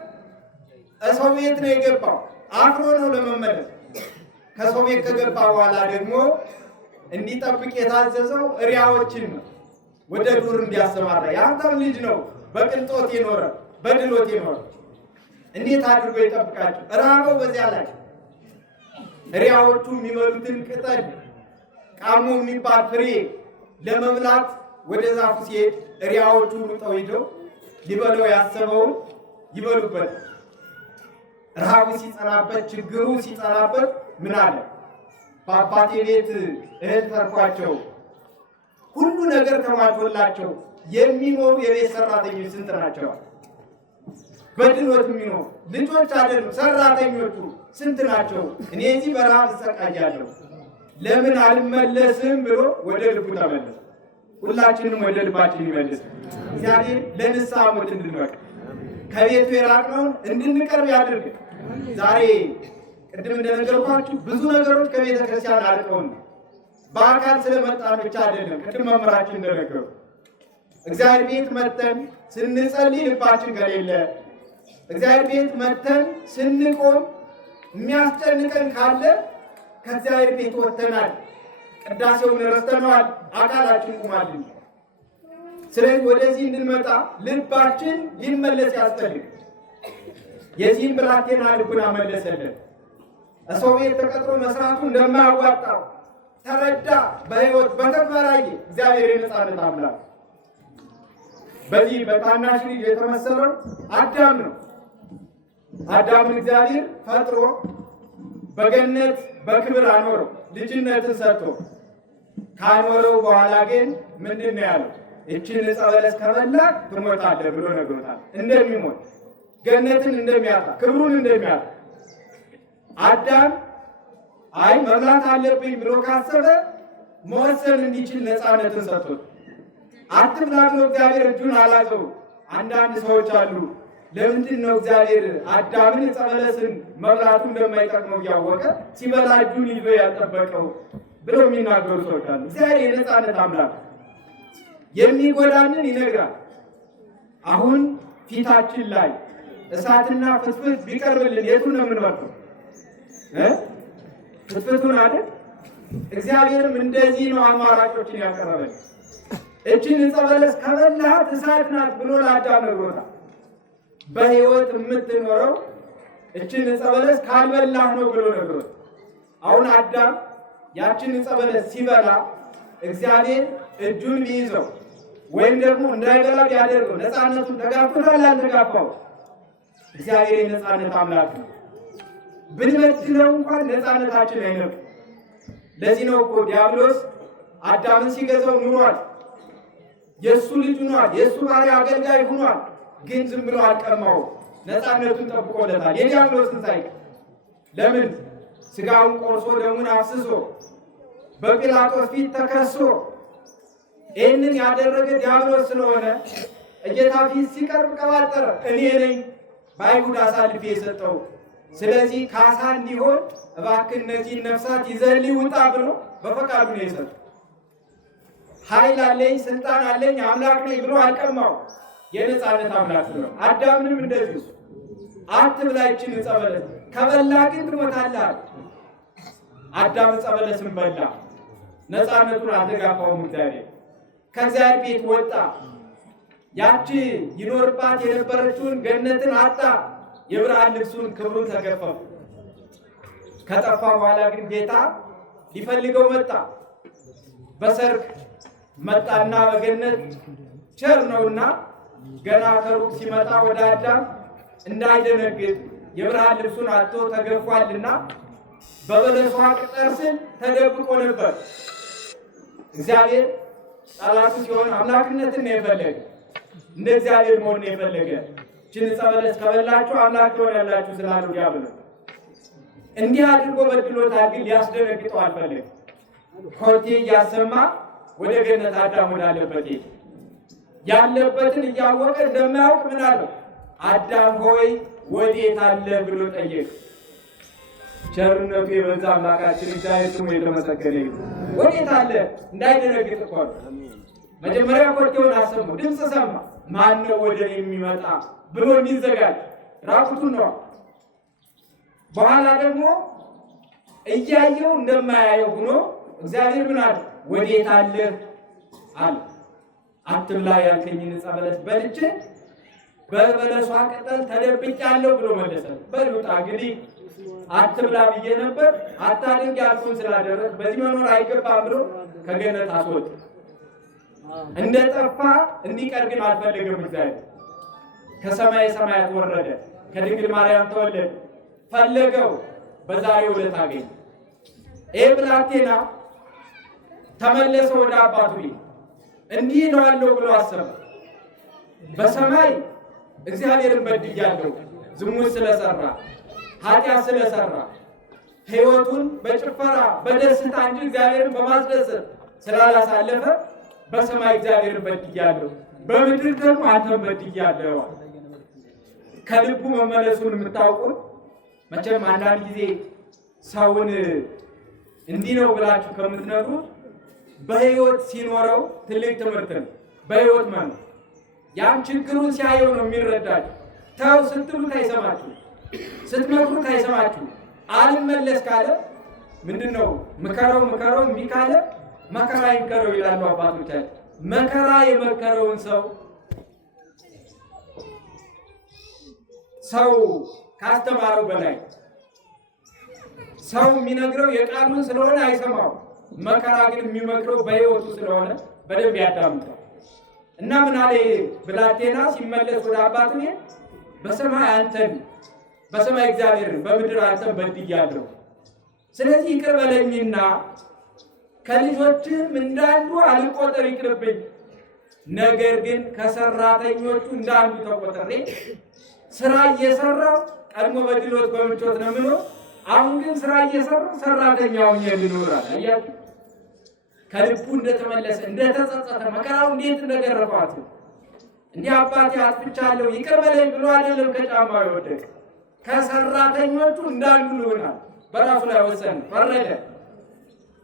ሰው ቤት ነው የገባው። አፍሮ ነው ለመመለስ። ከሰው ቤት ከገባ በኋላ ደግሞ እንዲጠብቅ የታዘዘው እሪያዎችን ነው ወደ ዱር እንዲያሰማራ። የሀብታም ልጅ ነው፣ በቅንጦት የኖረ በድሎት የኖረ። እንዴት አድርጎ ይጠብቃቸው? ራበው። በዚያ ላይ እሪያዎቹ የሚበሉትን ቅጠል ቃሞ የሚባል ፍሬ ለመብላት ወደ ዛፉ ሲሄድ እሪያዎቹ ሩጠው ሂደው ሊበለው ያሰበውን ይበሉበት። ረሃቡ ሲጸናበት፣ ችግሩ ሲጸናበት ምን አለ? በአባቴ ቤት እህል ተርፏቸው ሁሉ ነገር ተሟልቶላቸው የሚኖሩ የቤት ሰራተኞች ስንት ናቸው? በድሎት የሚኖሩ ልጆች አይደሉም፣ ሰራተኞቹ ስንት ናቸው? እኔ እዚህ በረሃብ እሰቃያለሁ ለምን አልመለስም ብሎ ወደ ልቡ ተመለሰ። ሁላችንም ወደ ልባችን ይመልስ እግዚአብሔር። ለንስሐ ሞት እንድንበቃ ከቤቱ የራቅነውን እንድንቀርብ ያድርግ። ዛሬ ቅድም እንደነገርኳችሁ ብዙ ነገሮች ከቤተ ክርስቲያን አርቀውን በአካል ስለመጣን ብቻ አይደለም። ቅድም መምህራችን እንደነገሩ እግዚአብሔር ቤት መተን ስንጸልይ ልባችን ከሌለ፣ እግዚአብሔር ቤት መተን ስንቆም የሚያስጨንቀን ካለ ከእግዚአብሔር ቤት ወጥተናል፣ ቅዳሴውን ረስተነዋል፣ አካላችን ቁማልን። ስለዚህ ወደዚህ እንድንመጣ ልባችን ሊመለስ ያስፈልግ። የዚህም ብላቴና ልቡን አመለሰልን። ሰው ቤት ተቀጥሮ መስራቱ እንደማያዋጣው ተረዳ። በሕይወት በተግባራይ እግዚአብሔር የነጻነት አምላክ። በዚህ በታናሽ ልጅ የተመሰለው አዳም ነው። አዳምን እግዚአብሔር ፈጥሮ በገነት በክብር አኖረው፣ ልጅነትን ሰጥቶ ካኖረው በኋላ ግን ምንድን ነው ያለው? እችን ዕፀ በለስ ከበላህ ትሞታለህ ብሎ ነግሮታል። እንደሚሞት ገነትን እንደሚያጣ ክብሩን እንደሚያጣ አዳም አይ መብላት አለብኝ ብሎ ካሰበ መወሰን እንዲችል ነፃነትን ሰጥቶት አትብላ ብሎ እግዚአብሔር እጁን አላዘው። አንዳንድ ሰዎች አሉ ለምንድን ነው እግዚአብሔር አዳምን ዕፀ በለስን መብላቱ እንደማይጠቅመው እያወቀ ሲበላ እጁን ይዞ ያልጠበቀው ብለው የሚናገሩ ሰዎች አሉ። እግዚአብሔር የነፃነት አምላክ የሚጎዳንን ይነግራል። አሁን ፊታችን ላይ እሳትና ፍትፍት ቢቀርብልን የቱን ነው የምንመርጠው? ፍትፍቱን አይደል? እግዚአብሔርም እንደዚህ ነው አማራጮችን ያቀረበልን። እችን ዕፀ በለስ ከበላሃት እሳት ናት ብሎ ለአዳም ነግሮታል። በሕይወት የምትኖረው እችን ዕፀ በለስ ካልበላህ ነው ብሎ ነግሮት። አሁን አዳም ያችን ዕፀ በለስ ሲበላ እግዚአብሔር እጁን ቢይዘው ወይም ደግሞ እንዳይበላ ቢያደርገው ነፃነቱን ተጋፍቶታል አልተጋፋው? እግዚአብሔር የነፃነት አምላክ ነው። ብንበድለው እንኳን ነፃነታችን አይነኩም። ለዚህ ነው እኮ ዲያብሎስ አዳምን ሲገዛው ኑሯል። የእሱ ልጅ ሆኗል። የእሱ ባሪያ አገልጋይ ሆኗል። ግን ዝም ብሎ አልቀማው፣ ነፃነቱን ጠብቆለታል። የዲያብሎስን ሳይቀር ለምን ስጋውን ቆርሶ ደሙን አፍስሶ በጲላጦስ ፊት ተከሶ ይህንን ያደረገ ዲያብሎስ ስለሆነ እጌታ ፊት ሲቀርብ ቀባጠረ። እኔ ነኝ በአይሁድ አሳልፌ የሰጠው፣ ስለዚህ ካሳ እንዲሆን እባክህ እነዚህን ነፍሳት ይዘህልኝ ውጣ ብሎ በፈቃዱ ነው የሰጠው። ኃይል አለኝ ስልጣን አለኝ አምላክ ነኝ ብሎ አልቀማው። የነፃነት አምላክ ነው። አዳምንም እንደዚሁ አትብላ ይህችን ዕፀ በለስ ከበላህ ግን ትሞታለህ። አዳም ዕፀ በለስን በላ፣ ነፃነቱን አልተጋፋውም። እግዚአብሔር ከእግዚአብሔር ቤት ወጣ። ያቺ ይኖርባት የነበረችውን ገነትን አጣ። የብርሃን ልብሱን ክብሩን ተገፈፈ። ከጠፋ በኋላ ግን ጌታ ሊፈልገው መጣ። በሰርክ መጣና በገነት ቸር ነውና ገና ከሩቅ ሲመጣ ወደ አዳም እንዳይደነግጥ የብርሃን ልብሱን አጥቶ ተገፏልና በበለሷ ቅጠል ስር ተደብቆ ነበር። እግዚአብሔር ጠላቱ ሲሆን አምላክነትን ነው የፈለገ፣ እንደ እግዚአብሔር መሆን ነው የፈለገ። ይህችን ዕፀ በለስ ከበላችሁ አምላክ ትሆናላችሁ ስላለው ዲያብሎስ እንዲህ አድርጎ በድሎታል። ግን ሊያስደነግጠው አልፈለገም። ኮቴ እያሰማ ወደ ገነት አዳም ወዳለበት ሄደ። ያለበትን እያወቀ እንደማያውቅ ምን አለው? አዳም ሆይ ወዴት አለ ብሎ ጠየቀ። ቸርነቱ የበዛ አምላካችን እግዚአብሔር ስሙ የተመሰገነ ይሁን። ወዴት አለ እንዳይደነግጥ እኮ ነው። መጀመሪያ ኮቴውን አሰማው፣ ድምፅ ሰማ። ማን ነው ወደ እኔ የሚመጣ ብሎ እንዲዘጋጅ ራቁቱን ነው። በኋላ ደግሞ እያየው እንደማያየው ሆኖ እግዚአብሔር ምን አለ? ወዴት አለ አለ። አትብላ ያልከኝን ዕፀ በለስ በልቼ በበለሷ ቅጠል ተደብቄአለሁ ብሎ መለሰ። በሉጣ እንግዲህ አትብላ ብዬ ነበር፣ አታድርግ ያልኩህን ስላደረግ በዚህ መኖር አይገባም ብሎ ከገነት አስወጣ። እንደጠፋ እንዲቀር ግን አልፈለገም እግዚአብሔር። ከሰማየ ሰማያት ወረደ፣ ከድንግል ማርያም ተወለደ፣ ፈለገው፣ በዛሬው ዕለት አገኘ። ይህ ብላቴና ተመለሰ ወደ አባቱ ቤት። እንዲህ እለዋለሁ ብሎ አሰበ። በሰማይ እግዚአብሔርን በድያለሁ፣ ዝሙት ስለሰራ ኃጢአት ስለሰራ ሕይወቱን በጭፈራ በደስታ እንጂ እግዚአብሔርን በማስደሰት ስላላሳለፈ በሰማይ እግዚአብሔርን በድያለሁ፣ በምድር ደግሞ አንተን በድያለሁ። ከልቡ መመለሱን የምታውቁት መቼም አንዳንድ ጊዜ ሰውን እንዲህ ነው ብላችሁ ከምትነግሩት በሕይወት ሲኖረው ትልቅ ትምህርት ነው። በሕይወት ማለት ያን ችግሩን ሲያየው ነው የሚረዳችሁ። ተው ስትሉት አይሰማችሁ፣ ስትመክሩት አይሰማችሁ። አልመለስ ካለ ምንድን ነው ምከረው ምከረው እምቢ ካለ መከራ ይምከረው ይላሉ አባቶቻችን። መከራ የመከረውን ሰው ካስተማረው በላይ ሰው የሚነግረው የቃሉን ስለሆነ አይሰማው። መከራ ግን የሚመክረው በሕይወቱ ስለሆነ በደንብ ያዳምጣል። እና ምን አለ ብላቴና ሲመለስ ወደ አባቱ ቤት፣ በሰማይ አንተን በሰማይ እግዚአብሔርን በምድር አንተን በድያለሁ፣ ስለዚህ ይቅር በለኝና ከልጆችም እንዳንዱ አልቆጠር ይቅርብኝ። ነገር ግን ከሰራተኞቹ እንዳንዱ ተቆጥሬ ስራ እየሰራሁ ቀድሞ በድሎት በምቾት ነው የምኖር፣ አሁን ግን ስራ እየሰራሁ ሰራተኛው የምኖራል። አያችሁ ከልቡ እንደተመለሰ እንደተጸጸተ መከራው እንዴት እንደገረፋት እንዲህ አባቴ አጥፍቻለሁ ይቅር በለኝ ብሎ አይደለም ከጫማው የወደቀ ከሰራተኞቹ እንዳንዱ ይሆናል። በራሱ ላይ ወሰነ፣ ፈረደ።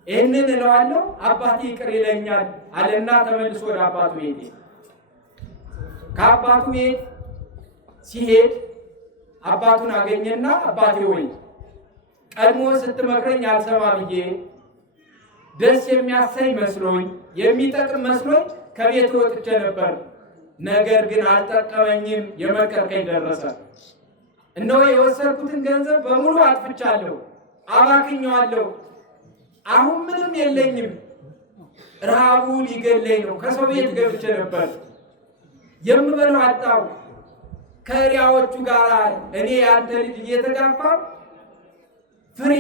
ይህንን እለዋለሁ አባቴ ይቅር ይለኛል አለና ተመልሶ ወደ አባቱ ቤት ከአባቱ ቤት ሲሄድ አባቱን አገኘና አባቴ ወይ ቀድሞ ስትመክረኝ አልሰማ ብዬ ደስ የሚያሰኝ መስሎኝ የሚጠቅም መስሎኝ ከቤት ወጥቼ ነበር። ነገር ግን አልጠቀመኝም፣ የመከርከኝ ደረሰ። እነሆ የወሰድኩትን ገንዘብ በሙሉ አጥፍቻለሁ፣ አባክኘዋለሁ። አሁን ምንም የለኝም፣ ረሃቡ ሊገለኝ ነው። ከሰው ቤት ገብቼ ነበር፣ የምበለው አጣሁ። ከእሪያዎቹ ጋር እኔ ያንተ ልጅ እየተጋፋሁ ፍሬ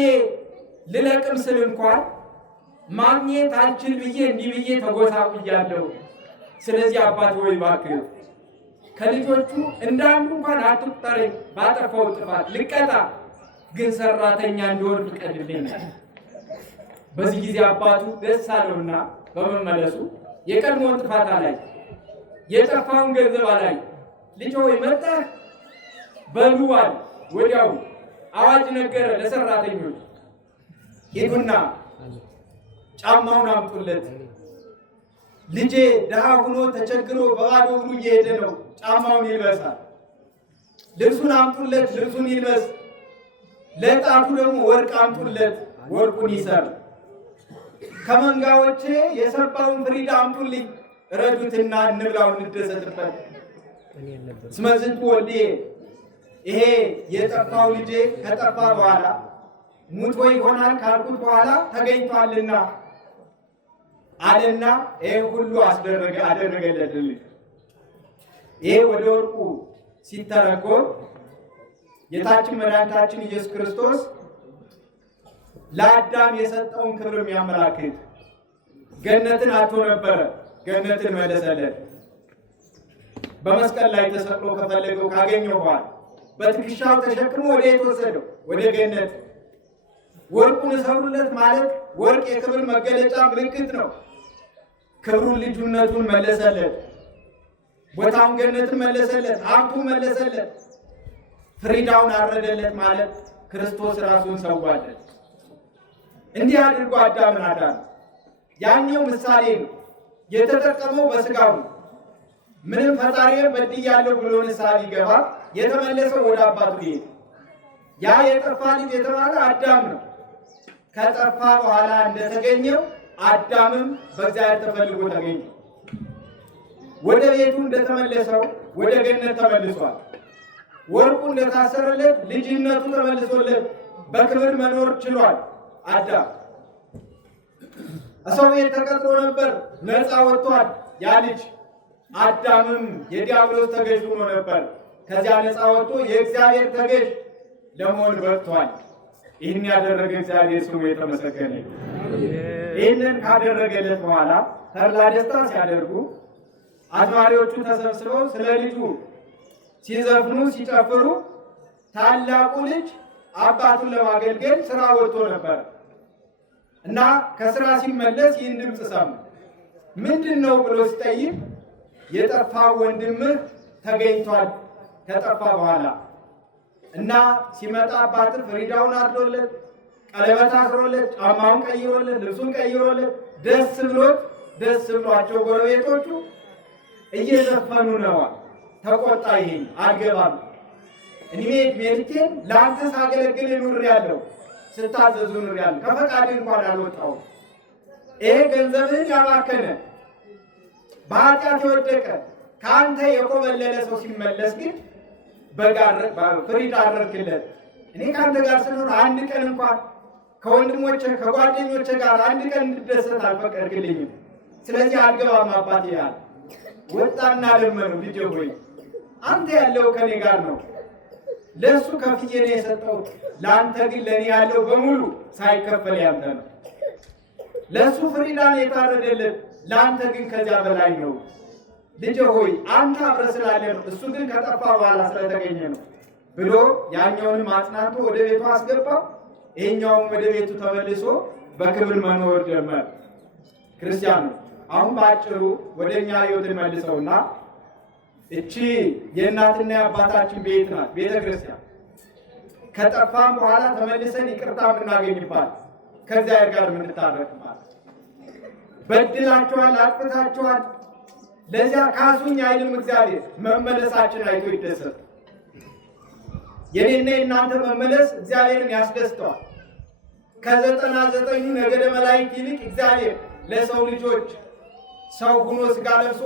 ልለቅም ስል እንኳን ማግኘት አልችል ብዬ እንዲህ ብዬ ተጎሳቁያለሁ። ስለዚህ አባት ወይ እባክህ ከልጆቹ እንዳንዱ እንኳን አትቁጠረኝ፣ ባጠፋው ጥፋት ልቀጣ፣ ግን ሰራተኛ እንዲሆን ፍቀድልኝ። በዚህ ጊዜ አባቱ ደስ አለውና በመመለሱ የቀድሞውን ጥፋት አላይ፣ የጠፋውን ገንዘብ አላይ። ልጅ ሆይ መጣህ በሉዋል። ወዲያው አዋጅ ነገረ ለሰራተኞች፣ ሂዱና ጫማውን አምጡለት። ልጄ ድሃ ሆኖ ተቸግሮ በባዶ እግሩ እየሄደ ነው፣ ጫማውን ይልበሳል። ልብሱን አምጡለት፣ ልብሱን ይልበስ። ለጣቱ ደግሞ ወርቅ አምጡለት፣ ወርቁን ይሰር። ከመንጋዎቼ የሰባውን ፍሪዳ አምጡልኝ፣ ረዱትና እንብላው እንደሰትበት። እስመ ዝንቱ ወልዴ፣ ይሄ የጠፋው ልጄ ከጠፋ በኋላ ሙቶ ይሆናል ካልኩት በኋላ ተገኝቷልና አለና ይሄ ሁሉ አደረገለትልኝ። ይሄ ወደ ወርቁ ሲተረጎም ጌታችን መድኃኒታችን ኢየሱስ ክርስቶስ ለአዳም የሰጠውን ክብር የሚያመላክት ገነትን አጥቶ ነበረ። ገነትን መለሰለት። በመስቀል ላይ ተሰቅሎ ከፈለገው ካገኘው በኋላ በትከሻው ተሸክሞ ወደ የት ወሰደው? ወደ ገነት። ወርቁን እሰሩለት ማለት ወርቅ የክብር መገለጫ ምልክት ነው። ክብሩን ልጁነቱን መለሰለት። ቦታውን ገነትን መለሰለት። ሀብቱን መለሰለት። ፍሪዳውን አረደለት ማለት ክርስቶስ ራሱን ሰዋለት። እንዲህ አድርጎ አዳምን አዳነ። ያኛው ምሳሌ ነው። የተጠቀመው በስጋው ምንም ፈጣሪዬ በድያለሁ ብሎ ንስሐ ቢገባ የተመለሰው ወደ አባቱ ቤት። ያ የጠፋ ልጅ የተባለ አዳም ነው። ከጠፋ በኋላ እንደተገኘው አዳምም በእግዚአብሔር ተፈልጎ ተገኘ። ወደ ቤቱ እንደተመለሰው ወደ ገነት ተመልሷል። ወርቁ እንደታሰረለት ልጅነቱ ተመልሶለት በክብር መኖር ችሏል። አዳም ሰው ቤት ተቀጥሮ ነበር፣ ነፃ ወጥቷል። ያ ልጅ አዳምም የዲያብሎስ ተገዥ ሆኖ ነበር። ከዚያ ነፃ ወጥቶ የእግዚአብሔር ተገዥ ለመሆን በቅቷል። ይህን ያደረገ እግዚአብሔር ስሙ የተመሰገነ። ይህንን ካደረገለት በኋላ ተድላ ደስታ ሲያደርጉ አዝማሪዎቹ ተሰብስበው ስለ ልጁ ሲዘፍኑ ሲጨፍሩ፣ ታላቁ ልጅ አባቱን ለማገልገል ስራ ወጥቶ ነበር እና ከስራ ሲመለስ ይህን ድምፅ ሰሙ። ምንድን ነው ብሎ ሲጠይቅ የጠፋ ወንድምህ ተገኝቷል ከጠፋ በኋላ እና ሲመጣ አባትህ ፍሪዳውን አርዶለት፣ ቀለበት አስሮለት፣ ጫማውን ቀይሮለት፣ ልብሱን ቀይሮለት ደስ ብሏቸው ጎረቤቶቹ እየዘፈኑ ነዋል። ተቆጣ። ይሄን አልገባም፣ እኔ ሜልቴን ለአንተ ሳገለግል ኑሬያለሁ፣ ስታዘዙ ኑሬያለሁ፣ ከፈቃድ እንኳን አልወጣሁም። ይሄ ገንዘብህን ያባከነ በኃጢአት የወደቀ ከአንተ የኮበለለ ሰው ሲመለስ ግን ፍሪዳ አደረግክለት። እኔ ከአንተ ጋር ስኖር አንድ ቀን እንኳን ከወንድሞቼ ከጓደኞቼ ጋር አንድ ቀን እንድደሰት አልፈቀድክልኝም። ስለዚህ አልገባም አባቴ ያለ ወጣና ለመነው። ልጄ ሆይ አንተ ያለው ከኔ ጋር ነው፣ ለእሱ ከፍዬ ነው የሰጠሁት። ለአንተ ግን ለእኔ ያለው በሙሉ ሳይከፈል ያንተ ነው። ለእሱ ፍሪዳን የታረደለት፣ ለአንተ ግን ከዚያ በላይ ነው። ልጄ ሆይ አንተ አብረህ ስላለ ነው፣ እሱ ግን ከጠፋ በኋላ ስለተገኘ ነው ብሎ ያኛውንም አጽናንቶ ወደ ቤቱ አስገባው። ይሄኛውም ወደ ቤቱ ተመልሶ በክብር መኖር ጀመር። ክርስቲያኑ አሁን በአጭሩ ወደኛ ህይወት መልሰውና እቺ የእናትና የአባታችን ቤት ናት ቤተ ክርስቲያን። ከጠፋም በኋላ ተመልሰን ይቅርታ የምናገኝባት ከእግዚአብሔር ጋር የምንታረቅባት። በድላችኋል፣ አጥፍታችኋል፣ ለዚያ ካሱኝ አይልም እግዚአብሔር። መመለሳችን አይቶ ይደሰት። የኔና የእናንተ መመለስ እግዚአብሔርን ያስደስተዋል። ከ99 ነገደ መላእክት ይልቅ እግዚአብሔር ለሰው ልጆች ሰው ሆኖ ስጋ ለብሶ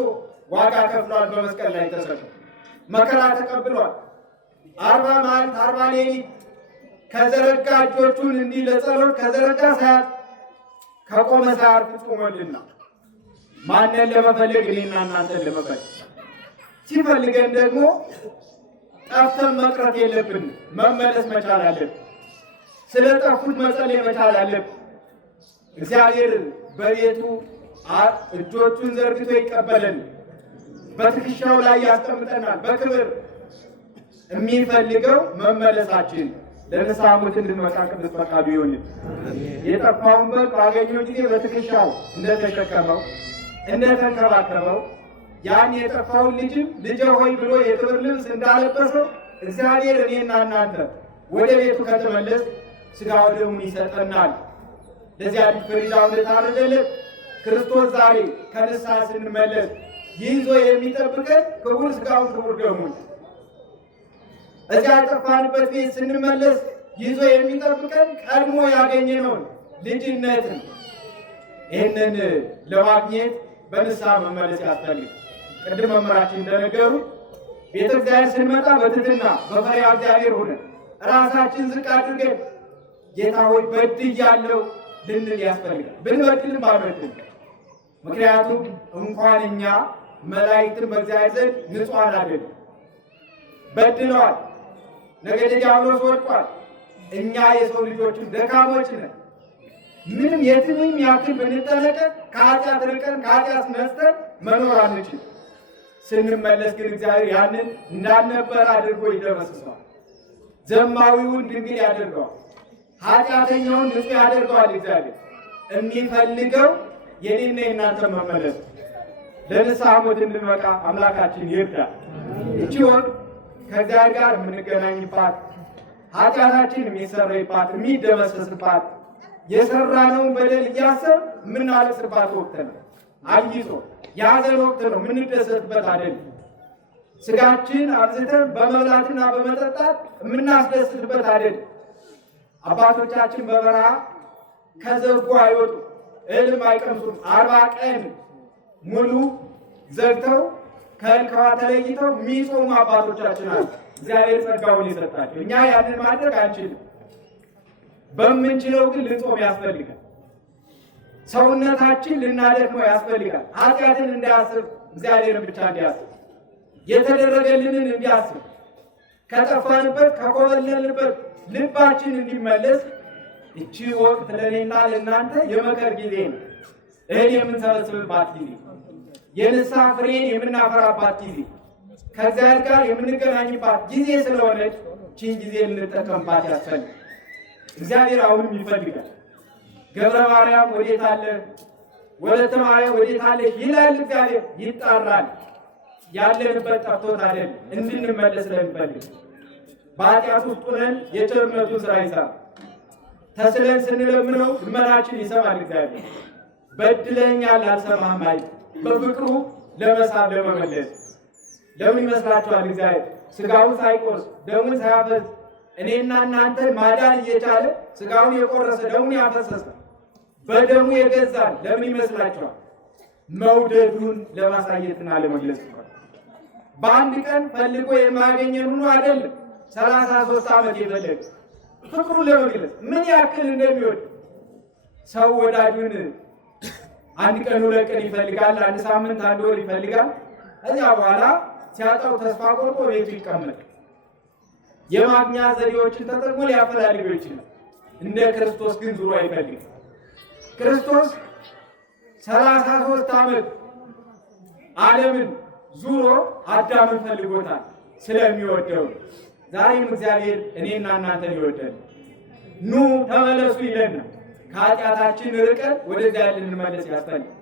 ዋጋ ከፍሏል። በመስቀል ላይ ተሰቅሎ መከራ ተቀብሏል። 40 መዓልት 40 ሌሊት ከዘረጋ እጆቹን እንዲህ ለጸሎት ከዘረጋ ሰዓት ከቆመ ሳያርፍ ጾመልና ማንን ለመፈለግ? እኔና እናንተን ለመፈለግ። ሲፈልገን ደግሞ ጠፍተን መቅረት የለብን፣ መመለስ መቻል አለብን። ስለ ጠፉት መጸለይ መቻል አለብን። እግዚአብሔር በቤቱ እጆቹን ዘርግቶ ይቀበለን፣ በትከሻው ላይ ያስቀምጠናል በክብር። የሚፈልገው መመለሳችን ለንስሐ ሞት እንድንበቃ ቅዱስ ፈቃዱ ይሁን። የጠፋውን በግ ባገኘው ጊዜ በትከሻው እንደተሸከመው እንደተንከባከበው ያን የጠፋውን ልጅም ልጄ ሆይ ብሎ የክብር ልብስ እንዳለበሰው እግዚአብሔር እኔና እናንተ ወደ ቤቱ ከተመለስ ሥጋ ወደሙን ይሰጠናል። ለዚያ ልጅ ፍሪዳው እንደታረደለት ክርስቶስ ዛሬ ከንስሐ ስንመለስ ይዞ የሚጠብቀን ክቡር ሥጋውን ክቡር ደሙን፣ እዚያ የጠፋንበት ቤት ስንመለስ ይዞ የሚጠብቀን ቀድሞ ያገኘነውን ልጅነትን። ይህንን ለማግኘት በንስሐ መመለስ ያስፈልግ። ቅድም መምህራችን እንደነገሩ ቤተ እግዚአብሔር ስንመጣ በትሕትና በፈሪሃ እግዚአብሔር ሆነን ራሳችን ዝቅ አድርገን ጌታ ሆይ በድያለሁ ልንል ያስፈልጋል። ብንበድልም ባንበድልም፣ ምክንያቱም እንኳን እኛ መላእክትን በእግዚአብሔር ዘንድ ንጹሐን አይደሉም፣ በድለዋል። ነገደ ዲያብሎስ ወድቋል። እኛ የሰው ልጆችን ደካሞች ነን። ምንም የትንም ያክል ብንጠነቀቅ ከኃጢአት ርቀን ከኃጢአት ነጽተን መኖር አንችል። ስንመለስ ግን እግዚአብሔር ያንን እንዳልነበረ አድርጎ ይደመስሰዋል። ዘማዊውን ድንግል ያደርገዋል። ኃጢአተኛውን ንጹሕ ያደርገዋል። እግዚአብሔር የሚፈልገው የኔና የእናንተ መመለስ ለንስሐ ሞት እንድንበቃ አምላካችን ይርዳል። እቺ ወቅት ከእግዚአብሔር ጋር የምንገናኝባት፣ ኃጢአታችን የሚሰረይባት፣ የሚደመሰስባት፣ የሰራነውን በደል እያሰብ የምናለቅስባት ወቅት ነው። አይዞ የሐዘን ወቅት ነው፣ የምንደሰትበት አይደለም። ስጋችን አብዝተን በመብላትና በመጠጣት የምናስደስትበት አይደለም። አባቶቻችን በበረሃ ከዘጉ አይወጡ፣ እህልም አይቀምሱም። 40 ቀን ሙሉ ዘግተው ከእንከዋ ተለይተው የሚጾሙ አባቶቻችን አሉ። እግዚአብሔር ጸጋውን የሰጣቸው። እኛ ያንን ማድረግ አንችልም። በምንችለው ግን ልንጾም ያስፈልጋል። ሰውነታችን ልናደክመው ያስፈልጋል። ኃጢአትን እንዳያስብ እግዚአብሔርን ብቻ እንዲያስብ፣ የተደረገልንን እንዲያስብ፣ ከጠፋንበት ከኮበለልንበት ልባችን እንዲመለስ እቺ ወቅት ለእኔና ለእናንተ የመከር ጊዜ ነው። እህል የምንሰበስብባት ጊዜ፣ የንስሐ ፍሬን የምናፈራባት ጊዜ፣ ከእግዚአብሔር ጋር የምንገናኝባት ጊዜ ስለሆነች ቺን ጊዜ ልንጠቀምባት ያስፈልጋል። እግዚአብሔር አሁንም ይፈልጋል። ገብረ ማርያም ወዴት አለ? ወለተ ማርያም ወዴት አለሽ? ይላል እግዚአብሔር። ይጣራል። ያለንበት ጠፍቶት አይደለም፣ እንድንመለስ ስለሚፈልግ በኃጢአት ውስጥ ሆነን የቸርነቱን ስራ ይሰራል። ተስለን ስንለምነው ልመናችን ይሰማል እግዚአብሔር። በድለኛል አልሰማህም አይል፣ በፍቅሩ ለመሳብ ለመመለስ። ለምን ይመስላችኋል? እግዚአብሔር ስጋውን ሳይቆርስ ደሙን ሳያፈስ እኔና እናንተን ማዳን እየቻለ ስጋውን የቆረሰ ደሙን ያፈሰሰ በደሙ የገዛን ለምን ይመስላችኋል? መውደዱን ለማሳየትና ለመግለጽ ነው። በአንድ ቀን ፈልጎ የማያገኘን ሆኖ አይደለም 33 ዓመት የፈለገ ፍቅሩ ለመግለጽ ምን ያክል እንደሚወድ። ሰው ወዳጁን አንድ ቀን 2 ቀን ይፈልጋል፣ 1 ሳምንት 1 ወር ይፈልጋል። ከዚያ በኋላ ሲያጣው ተስፋ ቆርጦ ቤቱ ይቀመጥ። የማግኛ ዘዴዎችን ተጠቅሞ ሊያፈላልገው ይችላል። እንደ ክርስቶስ ግን ዙሮ አይፈልግም። ክርስቶስ 33 ዓመት ዓለምን ዙሮ አዳምን ፈልጎታል ስለሚወደው። ዛሬም እግዚአብሔር እኔና እናንተን ይወደን። ኑ ተመለሱ ይለናል። ከኃጢአታችን ርቀን ወደ እግዚአብሔር ልንመለስ ያስፈልጋል።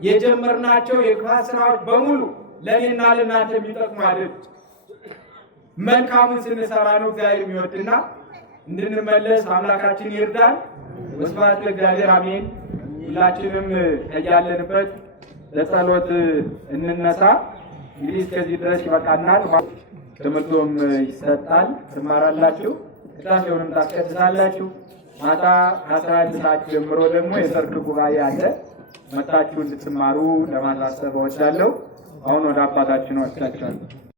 የጀመርናቸው የክፋት ስራዎች በሙሉ ለእኔና ለእናንተ የሚጠቅሙ አይደል። መልካሙን ስንሰራ ነው እግዚአብሔር የሚወድና እንድንመለስ አምላካችን ይርዳን። ወስብሐት ለእግዚአብሔር አሜን። ሁላችንም ከያለንበት ለጸሎት እንነሳ። እንግዲህ እስከዚህ ድረስ ይበቃናል። ትምህርቱም ይሰጣል፣ ትማራላችሁ፣ ቅዳሴውንም ታስቀድሳላችሁ። ማታ ከ11 ሰዓት ጀምሮ ደግሞ የሰርክ ጉባኤ አለ። መጣችሁ እንድትማሩ ለማሳሰብ እወዳለሁ። አሁን ወደ አባታችን ወስዳችኋለሁ።